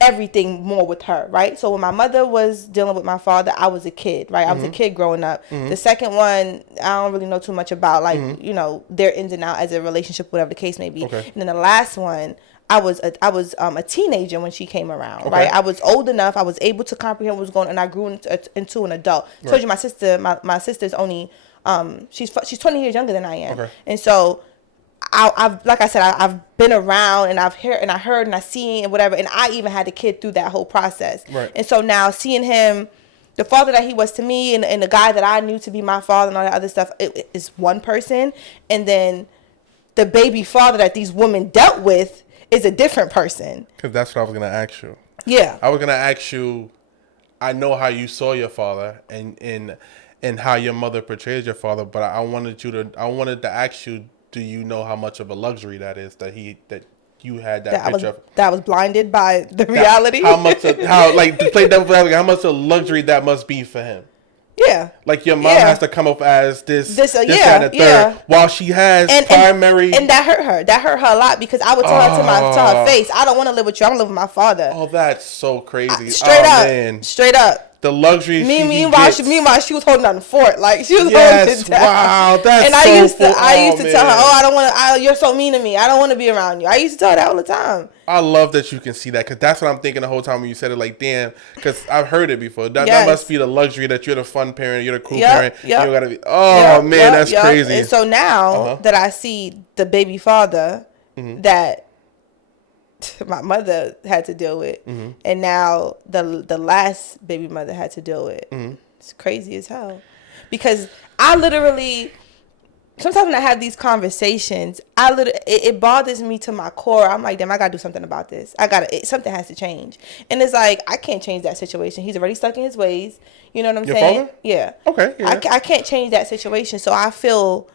everything more with her, right? So when my mother was dealing with my father, I was a kid, right? I was a kid growing up. The second one, I don't really know too much about, like, you know, their ins and out as a relationship, whatever the case may be. And then the last one, I was a teenager when she came around, right? I was old enough, I was able to comprehend what was going on, and I grew into an adult. I told you my sister's only, she's 20 years younger than I am. And so I've like I said, I've been around, and I heard and I seen and whatever, and I even had a kid through that whole process. And so now seeing him, the father that he was to me, and the guy that I knew to be my father and all that other stuff, it is one person, and then the baby father that these women dealt with is a different person. Because that's what I was gonna ask you. Yeah, I was gonna ask you. I know how you saw your father and how your mother portrays your father, but I wanted to ask you. Do you know how much of a luxury that is that you had that picture of? That I was blinded by the reality. To play devil's advocate, how much of luxury that must be for him? Yeah. Like, your mom has to come up as this and a third, yeah. while she has primary. And that hurt her. That hurt her a lot, because I would tell her to her face, I don't want to live with you. I want to live with my father. Oh, that's so crazy. Straight up. The luxury. Meanwhile, she was holding down the fort. Like, she was holding it down. Wow, that's and I used to tell her, I don't want to. You're so mean to me. I don't want to be around you. I used to tell her that all the time. I love that you can see that, because that's what I'm thinking the whole time when you said it. Like, damn, because I've heard it before. That must be the luxury, that you're the fun parent, you're the cool parent. You don't gotta be. That's crazy. And so now that I see the baby father that my mother had to deal with, and now the last baby mother had to deal with, it's crazy as hell. Because I literally, sometimes when I have these conversations, it bothers me to my core. I'm like, damn, I gotta do something about this. Something has to change. And it's like, I can't change that situation. He's already stuck in his ways. You know what I'm saying? Father? Yeah. Okay. Yeah. I can't change that situation. So I feel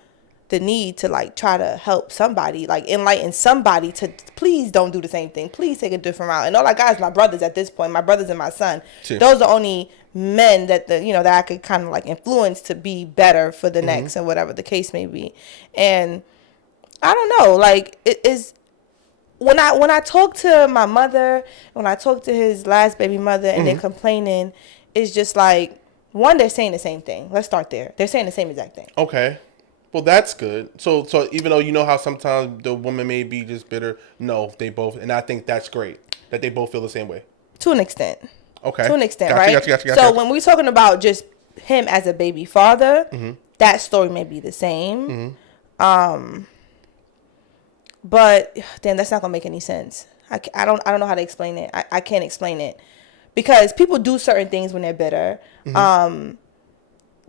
the need to like try to help somebody, like enlighten somebody to please don't do the same thing. Please take a different route. And all I got is my brothers at this point, my brothers and my son. Sure. Those are only men that that I could kind of like influence to be better for the next and whatever the case may be. And I don't know, like it is when I talk to my mother, when I talk to his last baby mother and they're complaining, it's just like, one, they're saying the same thing. Let's start there. They're saying the same exact thing. Okay. Well, that's good. So even though you know how sometimes the woman may be just bitter, no, they both, and I think that's great that they both feel the same way. To an extent. Okay. To an extent, Gotcha, right? Gotcha. So when we're talking about just him as a baby father, that story may be the same. But damn, that's not gonna make any sense. I don't know how to explain it. I can't explain it because people do certain things when they're bitter.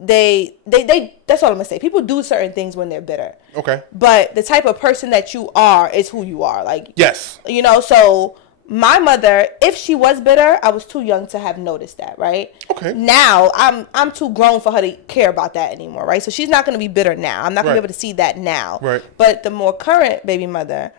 They that's all I'm gonna say. People do certain things when they're bitter. Okay. But the type of person that you are is who you are. Like, yes. So my mother, if she was bitter, I was too young to have noticed that, right? Okay. Now I'm too grown for her to care about that anymore, right? So she's not gonna be bitter now. I'm not gonna be able to see that now. Right. But the more current baby mother,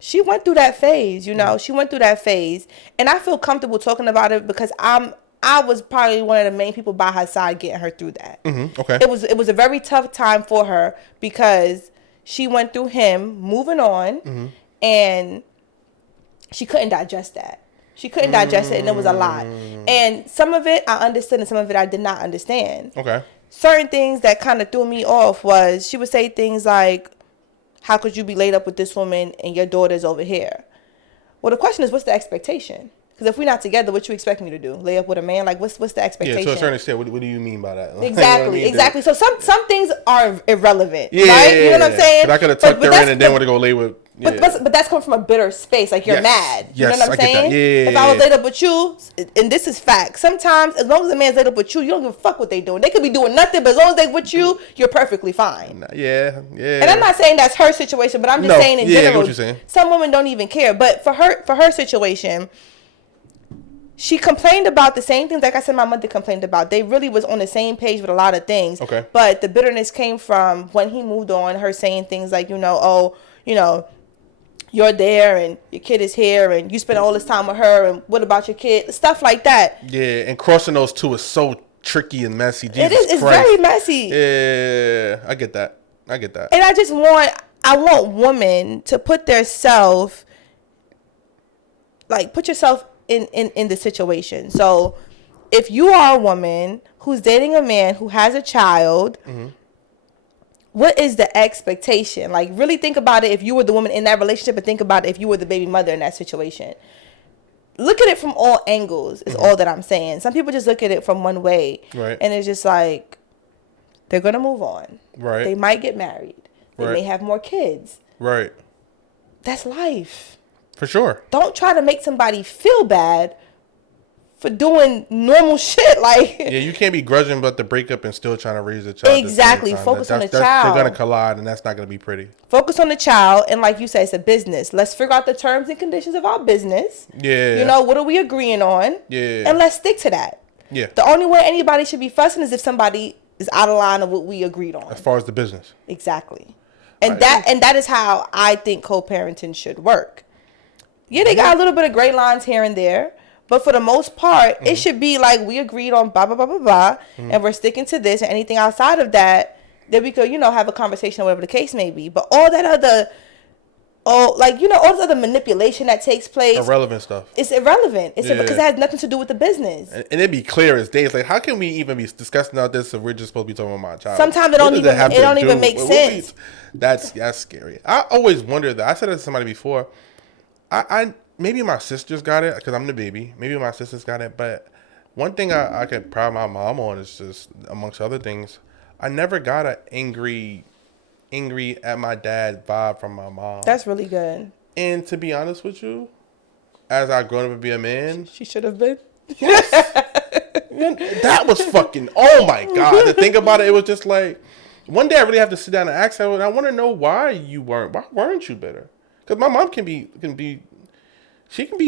she went through that phase, She went through that phase, and I feel comfortable talking about it because I was probably one of the main people by her side getting her through that. Okay. It was a very tough time for her because she went through him moving on, and she couldn't digest that. She couldn't digest it, and it was a lot. And some of it I understood, and some of it I did not understand. Okay. Certain things that kind of threw me off was she would say things like, "How could you be laid up with this woman and your daughter's over here?" Well, the question is, what's the expectation? Because if we're not together, what you expect me to do? Lay up with a man? Like, what's the expectation? Yeah, to a certain extent, what do you mean by that? Exactly, You know what I mean? exactly. So some things are irrelevant, Yeah, right? You know what I'm saying? Because I could have tucked her in and then want to go lay with. Yeah. But that's coming from a bitter space. Like, you're mad. You know what I'm saying? Yeah. If I was laid up with you, and this is fact, sometimes as long as a man's laid up with you, you don't give a fuck what they doing. They could be doing nothing, but as long as they with you, you're perfectly fine. Yeah. And I'm not saying that's her situation, but I'm just saying in I get general, what you're saying. some women don't even care. But for her situation, she complained about the same things like I said my mother complained about. They really was on the same page with a lot of things. Okay. But the bitterness came from when he moved on, her saying things like, you're there and your kid is here and you spend all this time with her and what about your kid? Stuff like that. Yeah, and crossing those two is so tricky and messy. Jesus It's Christ. very messy. Yeah, I get that. And I want women to put yourself in the situation. So if you are a woman who's dating a man who has a child, what is the expectation? Like, really think about it if you were the woman in that relationship, and think about it if you were the baby mother in that situation. Look at it from all angles is all that I'm saying. Some people just look at it from one way. Right. And it's just like, they're going to move on. Right. They might get married. They may have more kids. Right. That's life. For sure. Don't try to make somebody feel bad for doing normal shit. Like, yeah, you can't be grudging about the breakup and still trying to raise a child. Exactly. Focus on the child. They're going to collide, and that's not going to be pretty. Focus on the child, and like you said, it's a business. Let's figure out the terms and conditions of our business. Yeah. What are we agreeing on? Yeah. And let's stick to that. Yeah. The only way anybody should be fussing is if somebody is out of line of what we agreed on. As far as the business. Exactly. And that is how I think co-parenting should work. Yeah, they got a little bit of gray lines here and there, but for the most part, it should be like we agreed on blah, blah, blah, blah, blah, and we're sticking to this, and anything outside of that, then we could, have a conversation or whatever the case may be. But all that other, all this other manipulation that takes place. Irrelevant stuff. It's irrelevant. Because it has nothing to do with the business. And it'd be clear as day. It's like, how can we even be discussing all this if we're just supposed to be talking about my child? Sometimes it don't even make sense. That's scary. I always wonder that. I said that to somebody before. I maybe my sisters got it because I'm the baby. Maybe my sisters got it. But one thing I could pride my mom on is just, amongst other things, I never got an angry at my dad vibe from my mom. That's really good. And to be honest with you, as I grown up and be a man, she should have been. Yes. That was fucking, oh my God. To think about it, it was just like, one day I really have to sit down and ask her, and I want to know why weren't you better? Because my mom can be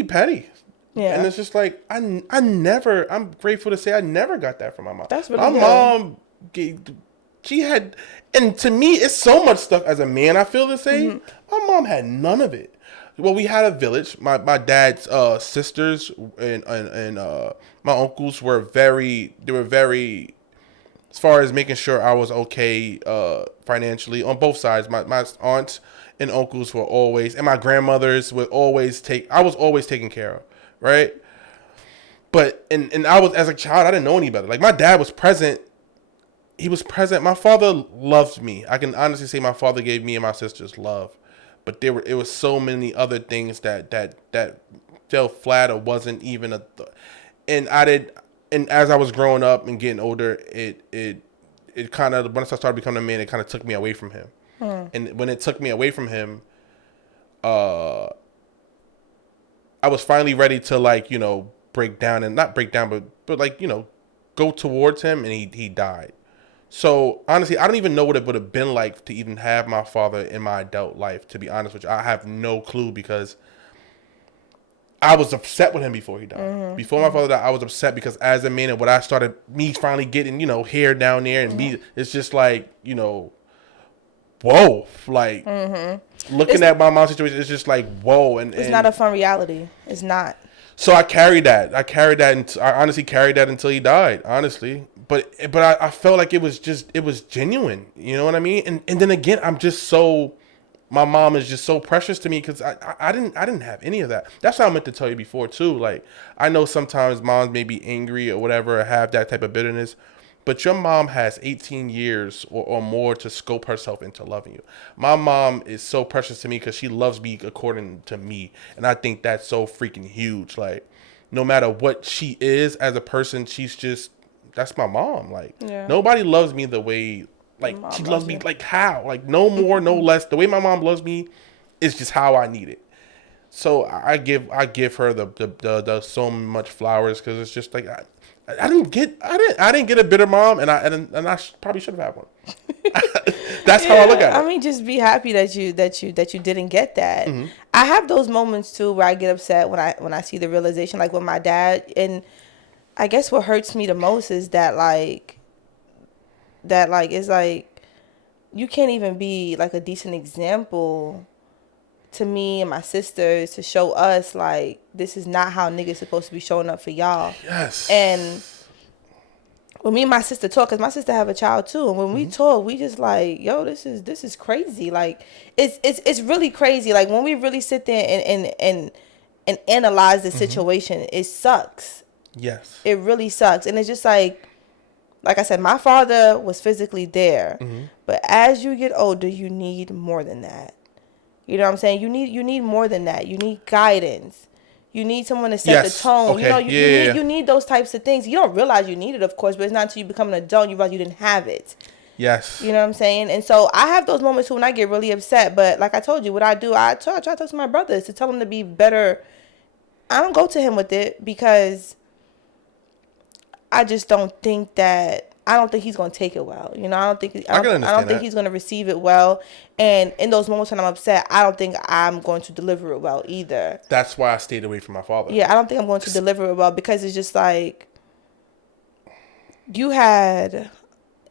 petty. Yeah. And it's just like, I'm grateful to say I never got that from my mom. That's really my good. mom and to me, it's so much stuff as a man. I feel the same. My mom had none of it. Well, we had a village. My dad's sisters and my uncles were very. They were very, as far as making sure I was okay financially on both sides. My aunts and uncles were always, and my grandmothers would always I was always taken care of, right? But and I was, as a child, I didn't know any better. Like, my dad was present. He was present. My father loved me. I can honestly say my father gave me and my sisters love. But it was so many other things that fell flat or wasn't even and as I was growing up and getting older, it kind of, once I started becoming a man, it kind of took me away from him. And when it took me away from him, I was finally ready to, like, break down, and not break down, but like, go towards him, and he died. So, honestly, I don't even know what it would have been like to even have my father in my adult life, to be honest with you. I have no clue, because I was upset with him before he died. Before my father died, I was upset because as a man, and when I started, me finally getting, hair down there, and it's just like, whoa. Like, looking at my mom's situation, it's just like, whoa. And it's not a fun reality. It's not. So I carried that. I honestly carried that until he died, honestly. But I felt like it was genuine. You know what I mean? And then again, my mom is just so precious to me, because I didn't have any of that. That's what I meant to tell you before too. Like, I know sometimes moms may be angry or whatever, or have that type of bitterness, but your mom has 18 years or more to scope herself into loving you. My mom is so precious to me because she loves me according to me. And I think that's so freaking huge. Like, no matter what she is as a person, that's my mom. Like, nobody loves me the way, like, she loves me, like, how? Like, no more, no less. The way my mom loves me is just how I need it. So I give her the so much flowers, because it's just like, I didn't get a bitter mom, and I probably should have had one. That's how I look at it. I mean, just be happy that you didn't get that. I have those moments too where I get upset when I see the realization, like with my dad. And I guess what hurts me the most is that it's like you can't even be like a decent example to me and my sisters, to show us, like, this is not how niggas supposed to be showing up for y'all. Yes. And when me and my sister talk, because my sister have a child too, and when we talk, we just like, yo, this is crazy. Like, it's really crazy. Like, when we really sit there and analyze the situation, it sucks. Yes. It really sucks. And it's just like I said, my father was physically there, but as you get older, you need more than that. You know what I'm saying? You need more than that. You need guidance. You need someone to set the tone. Okay. You need those types of things. You don't realize you need it, of course, but it's not until you become an adult you realize you didn't have it. Yes. You know what I'm saying? And so I have those moments too when I get really upset. But like I told you, what I do, I try to talk to my brothers to tell them to be better. I don't go to him with it because I just don't think that. I don't think he's going to take it well. I don't think he's going to receive it well. And in those moments when I'm upset, I don't think I'm going to deliver it well either. That's why I stayed away from my father. Yeah, I don't think I'm going to deliver it well, because it's just like you had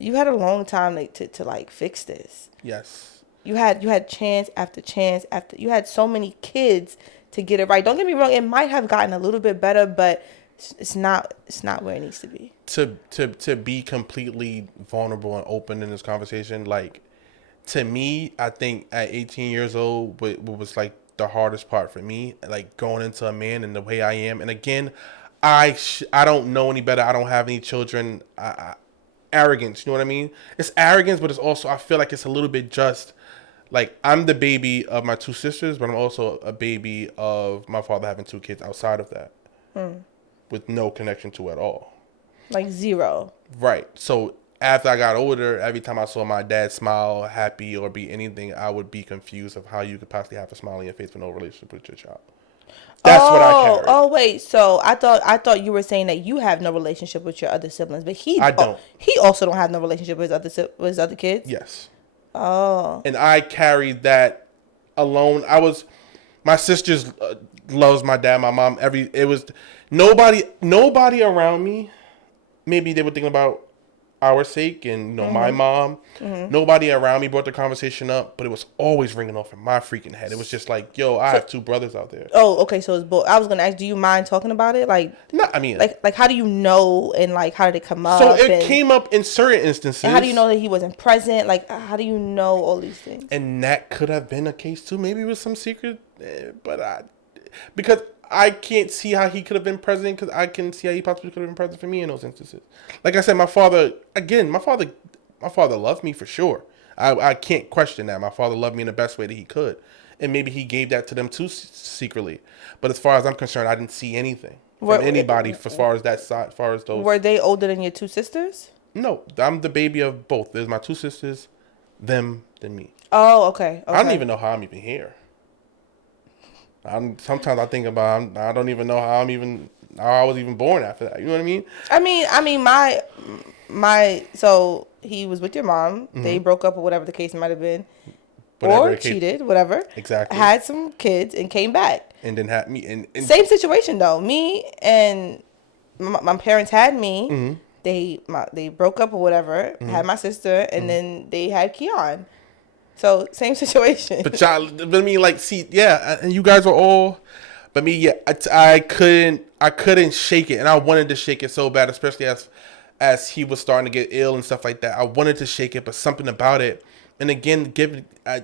a long time to like fix this. Yes. You had chance after chance after. You had so many kids to get it right. Don't get me wrong, it might have gotten a little bit better, but it's not where it needs to be. To be completely vulnerable and open in this conversation, like, to me, I think at 18 years old, what was like the hardest part for me, like going into a man and the way I am. And again, I don't know any better. I don't have any children. Arrogance, you know what I mean? It's arrogance, but it's also, I feel like it's a little bit just like, I'm the baby of my two sisters, but I'm also a baby of my father having two kids outside of that. With no connection to at all. Like zero. Right. So after I got older, every time I saw my dad smile, happy, or be anything, I would be confused of how you could possibly have a smile on your face with no relationship with your child. That's what I carry. Oh, wait. So I thought you were saying that you have no relationship with your other siblings, but I don't. He also don't have no relationship with his other kids. Yes. Oh. And I carried that alone. My sisters loves my dad, my mom. It was nobody around me. Maybe they were thinking about our sake and my mom. Nobody around me brought the conversation up, but it was always ringing off in my freaking head. It was just like, yo, I have two brothers out there. Oh, okay. So it's both. I was gonna ask, do you mind talking about it? Like, No, I mean, like how do you know, and like how did it come up? so it came up in certain instances. And how do you know that he wasn't present? Like, how do you know all these things? And that could have been a case too. Maybe it was some secret, because I can't see how he could have been present, because I can see how he possibly could have been present for me in those instances. Like I said, my father loved me for sure. I can't question that. My father loved me in the best way that he could. And maybe he gave that to them too secretly. But as far as I'm concerned, I didn't see anything from anybody as far as that side, as far as those. Were they older than your two sisters? No, I'm the baby of both. There's my two sisters, them, then me. Oh, okay. I don't even know how I'm even here. Sometimes I think about I don't even know how I was even born after that. You know what I mean? I mean, my so he was with your mom. They broke up or whatever the case might have been, or cheated, whatever. Exactly. Had some kids and came back. And then had me. And same situation though. Me and my parents had me. They broke up or whatever. Had my sister, and then they had Keon. So same situation. But y'all, I mean, like, see, yeah, and you guys were all, but me, yeah, I couldn't shake it, and I wanted to shake it so bad, especially as he was starting to get ill and stuff like that. I wanted to shake it, but something about it, and again,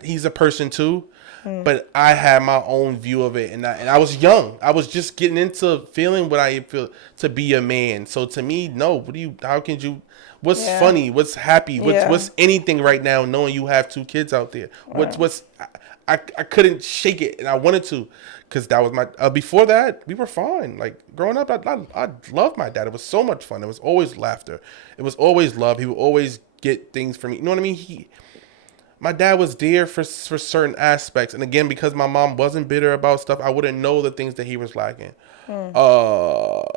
he's a person too, but I had my own view of it, and I was young. I was just getting into feeling what I feel to be a man. So to me, no, how can you? What's funny? What's happy? What's anything right now? Knowing you have two kids out there, I couldn't shake it, and I wanted to, because that was my. Before that, we were fine. Like growing up, I loved my dad. It was so much fun. It was always laughter. It was always love. He would always get things for me. You know what I mean? My dad was there for certain aspects, and again, because my mom wasn't bitter about stuff, I wouldn't know the things that he was lacking. But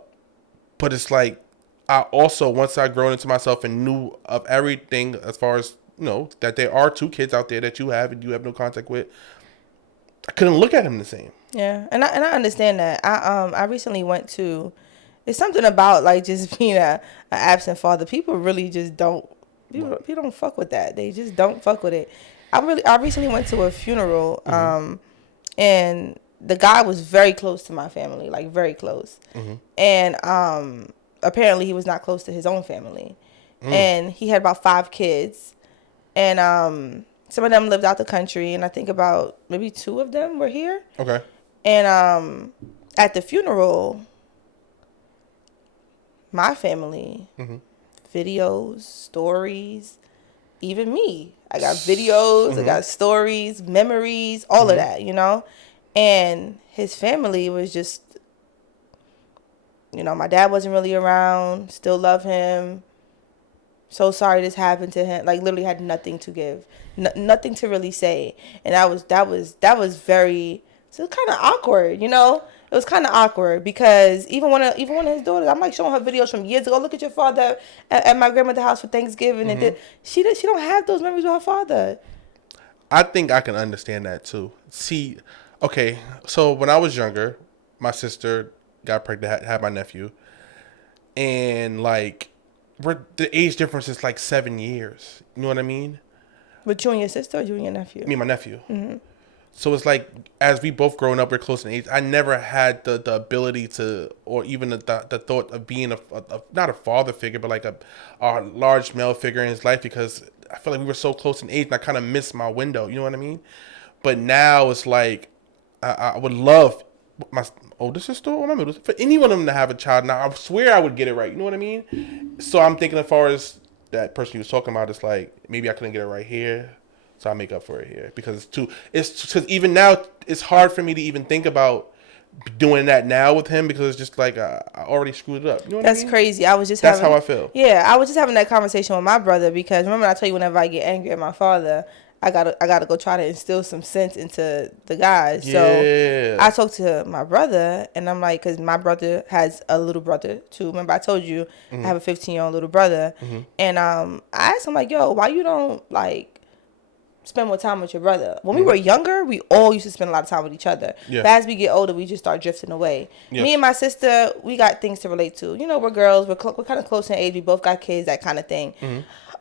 it's like, I also, once I grown into myself and knew of everything as far as, that there are two kids out there that you have and you have no contact with, I couldn't look at him the same. Yeah, and I understand that. I recently went to, it's something about like just being a absent father. People really just don't. People don't fuck with that. They just don't fuck with it. I recently went to a funeral, and the guy was very close to my family, like very close, and apparently he was not close to his own family, and he had about 5 kids, and some of them lived out the country, and I think about maybe 2 of them were here. Okay. And at the funeral, my family. Videos, stories, even me. I got videos, I got stories, memories, all of that, And his family was just, my dad wasn't really around, still love him. So sorry this happened to him. Like literally had nothing to give, nothing to really say. And that was very, so kind of awkward, It was kind of awkward because even one of his daughters, I'm like showing her videos from years ago. Look at your father at my grandmother's house for Thanksgiving, and she don't have those memories with her father. I think I can understand that too. See, okay, so when I was younger, my sister got pregnant, had my nephew, and like the age difference is like 7 years. You know what I mean? With you and your sister, or you and your nephew? Me and my nephew. So it's like, as we both growing up, we're close in age. I never had the ability to, or even the thought of being not a father figure, but like a large male figure in his life, because I feel like we were so close in age, and I kind of missed my window. You know what I mean? But now it's like, I would love my older sister or my middle sister, for any one of them to have a child. Now I swear I would get it right. You know what I mean? So I'm thinking, as far as that person you was talking about, it's like maybe I couldn't get it right here. So I make up for it here, because it's because even now it's hard for me to even think about doing that now with him, because it's just like I already screwed it up. You know what I mean? That's crazy. That's how I feel. Yeah, I was just having that conversation with my brother, because remember I tell you, whenever I get angry at my father, I gotta go try to instill some sense into the guys. Yeah. So I talked to my brother, and I'm like, because my brother has a little brother too. Remember I told you I have a 15-year-old little brother, and I asked him like, yo, why you don't like spend more time with your brother. When we were younger, we all used to spend a lot of time with each other. Yeah. But as we get older, we just start drifting away. Yes. Me and my sister, we got things to relate to. You know, we're girls. We're kind of close in age. We both got kids, that kind of thing.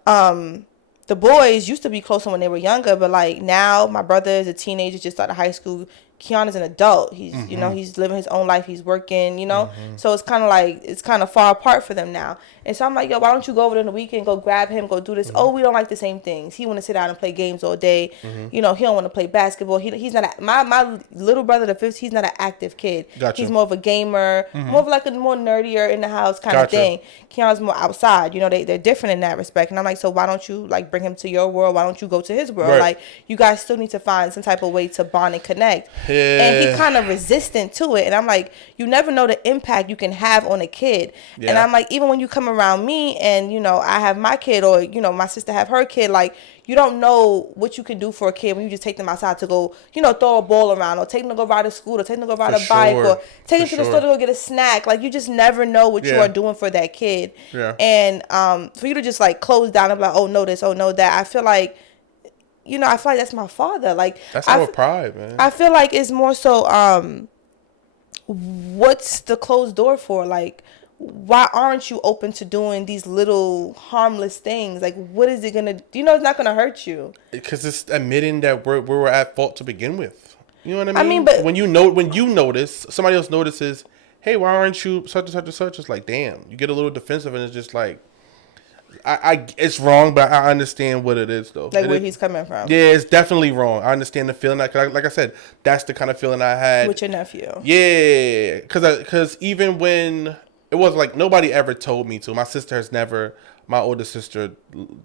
The boys used to be closer when they were younger, but like now, my brother is a teenager, just started high school. Keanu's an adult. He's, you know, he's living his own life. He's working, you know. So it's kind of like, it's kind of far apart for them now. And so I'm like, yo, why don't you go over there on the weekend, go grab him, go do this. Oh, we don't like the same things. He want to sit down and play games all day. You know, he don't want to play basketball. He's not, my little brother, the fifth, he's not an active kid. Gotcha. He's more of a gamer, more of like a more nerdier in the house kind of thing. Keanu's more outside. You know, they're different in that respect. And I'm like, so why don't you like bring him to your world? Why don't you go to his world? Right. Like, you guys still need to find some type of way to bond and connect. Yeah. And he kind of resistant to it. And I'm like, you never know the impact you can have on a kid. Yeah. And I'm like, even when you come around me and, you know, I have my kid, or, you know, my sister have her kid, like, you don't know what you can do for a kid when you just take them outside to go, you know, throw a ball around, or take them to go ride to school, or take them to go ride a bike, or take them to the store to go get a snack. Like, you just never know what you are doing for that kid. Yeah. And for you to just like close down and be like, oh no this, oh no that, I feel like, you know, I feel like that's my father. Like, That's our pride, man. I feel like it's more so, what's the closed door for? Like, why aren't you open to doing these little harmless things? Like, what is it gonna? You know, it's not gonna hurt you. Because it's admitting that we're at fault to begin with. You know what I mean? I mean, but when you notice, somebody else notices, hey, why aren't you such and such and such? It's like, damn, you get a little defensive, and it's just like, it's wrong, but I understand what it is, though. Like, where he's coming from. Yeah, it's definitely wrong. I understand the feeling. Like I said, that's the kind of feeling I had with your nephew. Yeah, because even when it was like, nobody ever told me to. My sister has never. My older sister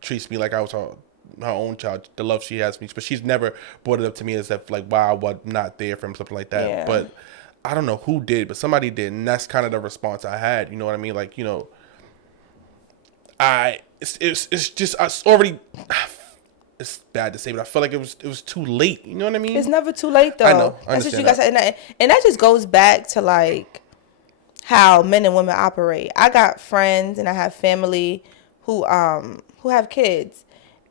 treats me like I was her own child. The love she has for me, but she's never brought it up to me as if like, why I was not there for him, something like that. Yeah. But I don't know who did, but somebody did, and that's kind of the response I had. You know what I mean? Like, you know. It's just us already. It's bad to say, but I feel like it was too late. You know what I mean? It's never too late though. I know. I That's what you understand guys said, and that just goes back to like how men and women operate. I got friends and I have family who have kids,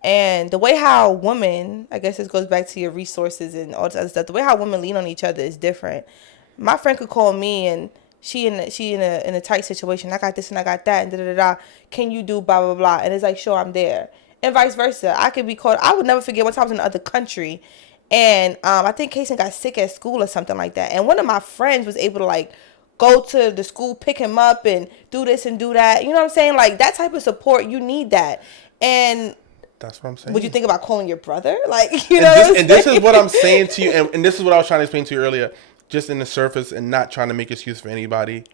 and the way how women, I guess this goes back to your resources and all this other stuff. The way how women lean on each other is different. My friend could call me and she in a tight situation. I got this and I got that and da da da. Can you do blah blah blah? And it's like, sure, I'm there. And vice versa. I could be called. I would never forget one time I was in another country, and I think Kason got sick at school or something like that. And one of my friends was able to like go to the school, pick him up, and do this and do that. You know what I'm saying? Like, that type of support, you need that. And that's what I'm saying. would you think about calling your brother? Like, you know. And this is what I'm saying to you, and this is what I was trying to explain to you earlier. Just in the surface and not trying to make excuse for anybody,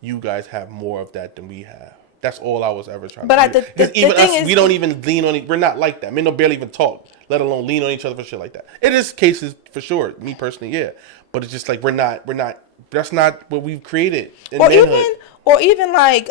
you guys have more of that than we have. That's all I was ever trying to do. Because even us, we don't even lean on we're not like that. Men don't barely even talk, let alone lean on each other for shit like that. It is cases for sure. Me personally, yeah. But it's just like we're not that's not what we've created in manhood. Even like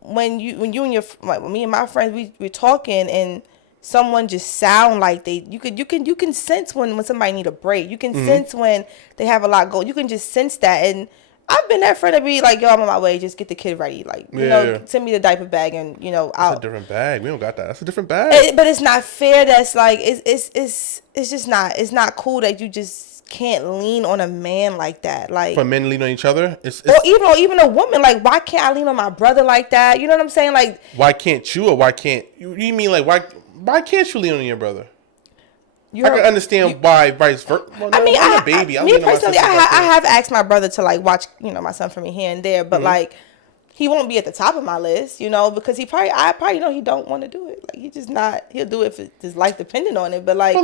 when you and your, like, me and my friends, we're talking and someone just sound like you can sense when somebody need a break. You can sense when they have a lot going. You can just sense that. And I've been that friend to be like, yo, I'm on my way. Just get the kid ready. Like, you know, send me the diaper bag and, you know, That's a different bag. We don't got that. That's a different bag. But it's not fair. That's like, it's just not, it's not cool that you just can't lean on a man like that. Like, for men lean on each other? Or even a woman. Like, why can't I lean on my brother like that? You know what I'm saying? Like, why can't you, or why can't you mean like why can't you lean on your brother? I can understand why vice versa. Well, no, I mean, I'm a baby. Me personally, I have asked my brother to like watch, you know, my son for me here and there, but like, he won't be at the top of my list, you know, because I probably know he don't want to do it. Like, he'll do it if his life depended on it. But like,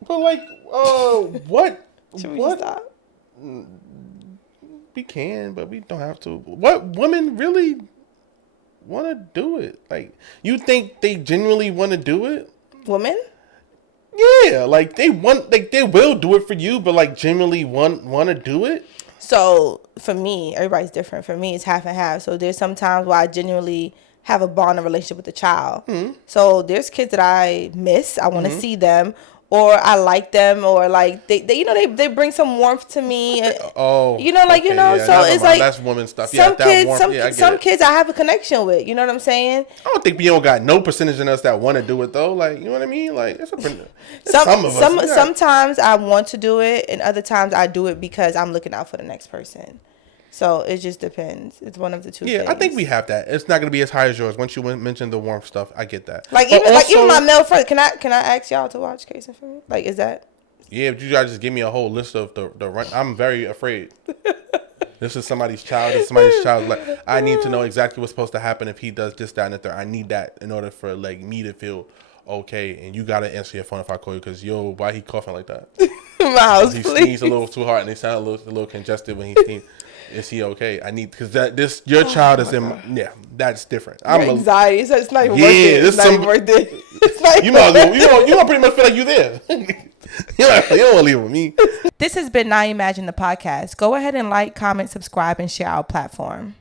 what? Should we stop? We can, but we don't have to. What women really want to do it? Like, you think they genuinely want to do it? Women? Yeah, like they will do it for you, but like genuinely want to do it. So for me, everybody's different. For me, it's half and half. So there's some times where I genuinely have a bond, a relationship with the child. So there's kids that I miss. I want to see them. or I like them, or like they you know they bring some warmth to me. Oh, you know, like okay, you know, yeah, so never it's mind. like That's woman stuff. some Yeah, that kids, warmth. some Yeah, I get some it. kids I have a connection with. You know what I'm saying? I don't think we don't got no percentage in us that want to do it though. Like, you know what I mean? Like, it's some of us. Yeah. Sometimes I want to do it, and other times I do it because I'm looking out for the next person. So it just depends. It's one of the two. Yeah, things. I think we have that. It's not gonna be as high as yours. Once you mentioned the warmth stuff, I get that. Like But even my also- male friends. Can I ask y'all to watch Case and Family? Like, is that? Yeah, if you guys just give me a whole list of the run, I'm very afraid. This is somebody's child. This is somebody's child. Like, I need to know exactly what's supposed to happen if he does this, that, and the third. I need that in order for like me to feel okay. And you gotta answer your phone if I call you, because why he coughing like that? Miles, He please. sneezed a little too hard and he sounded a little congested when he sneezed. Is he okay? I need, because your child is in. That's different. I'm anxiety. So it's not even Yeah, worth it. It's this not even worth it. It's not you might as well, you gonna pretty much feel like you there. You don't want to leave with me. This has been Now Imagine the Podcast. Go ahead and like, comment, subscribe, and share our platform.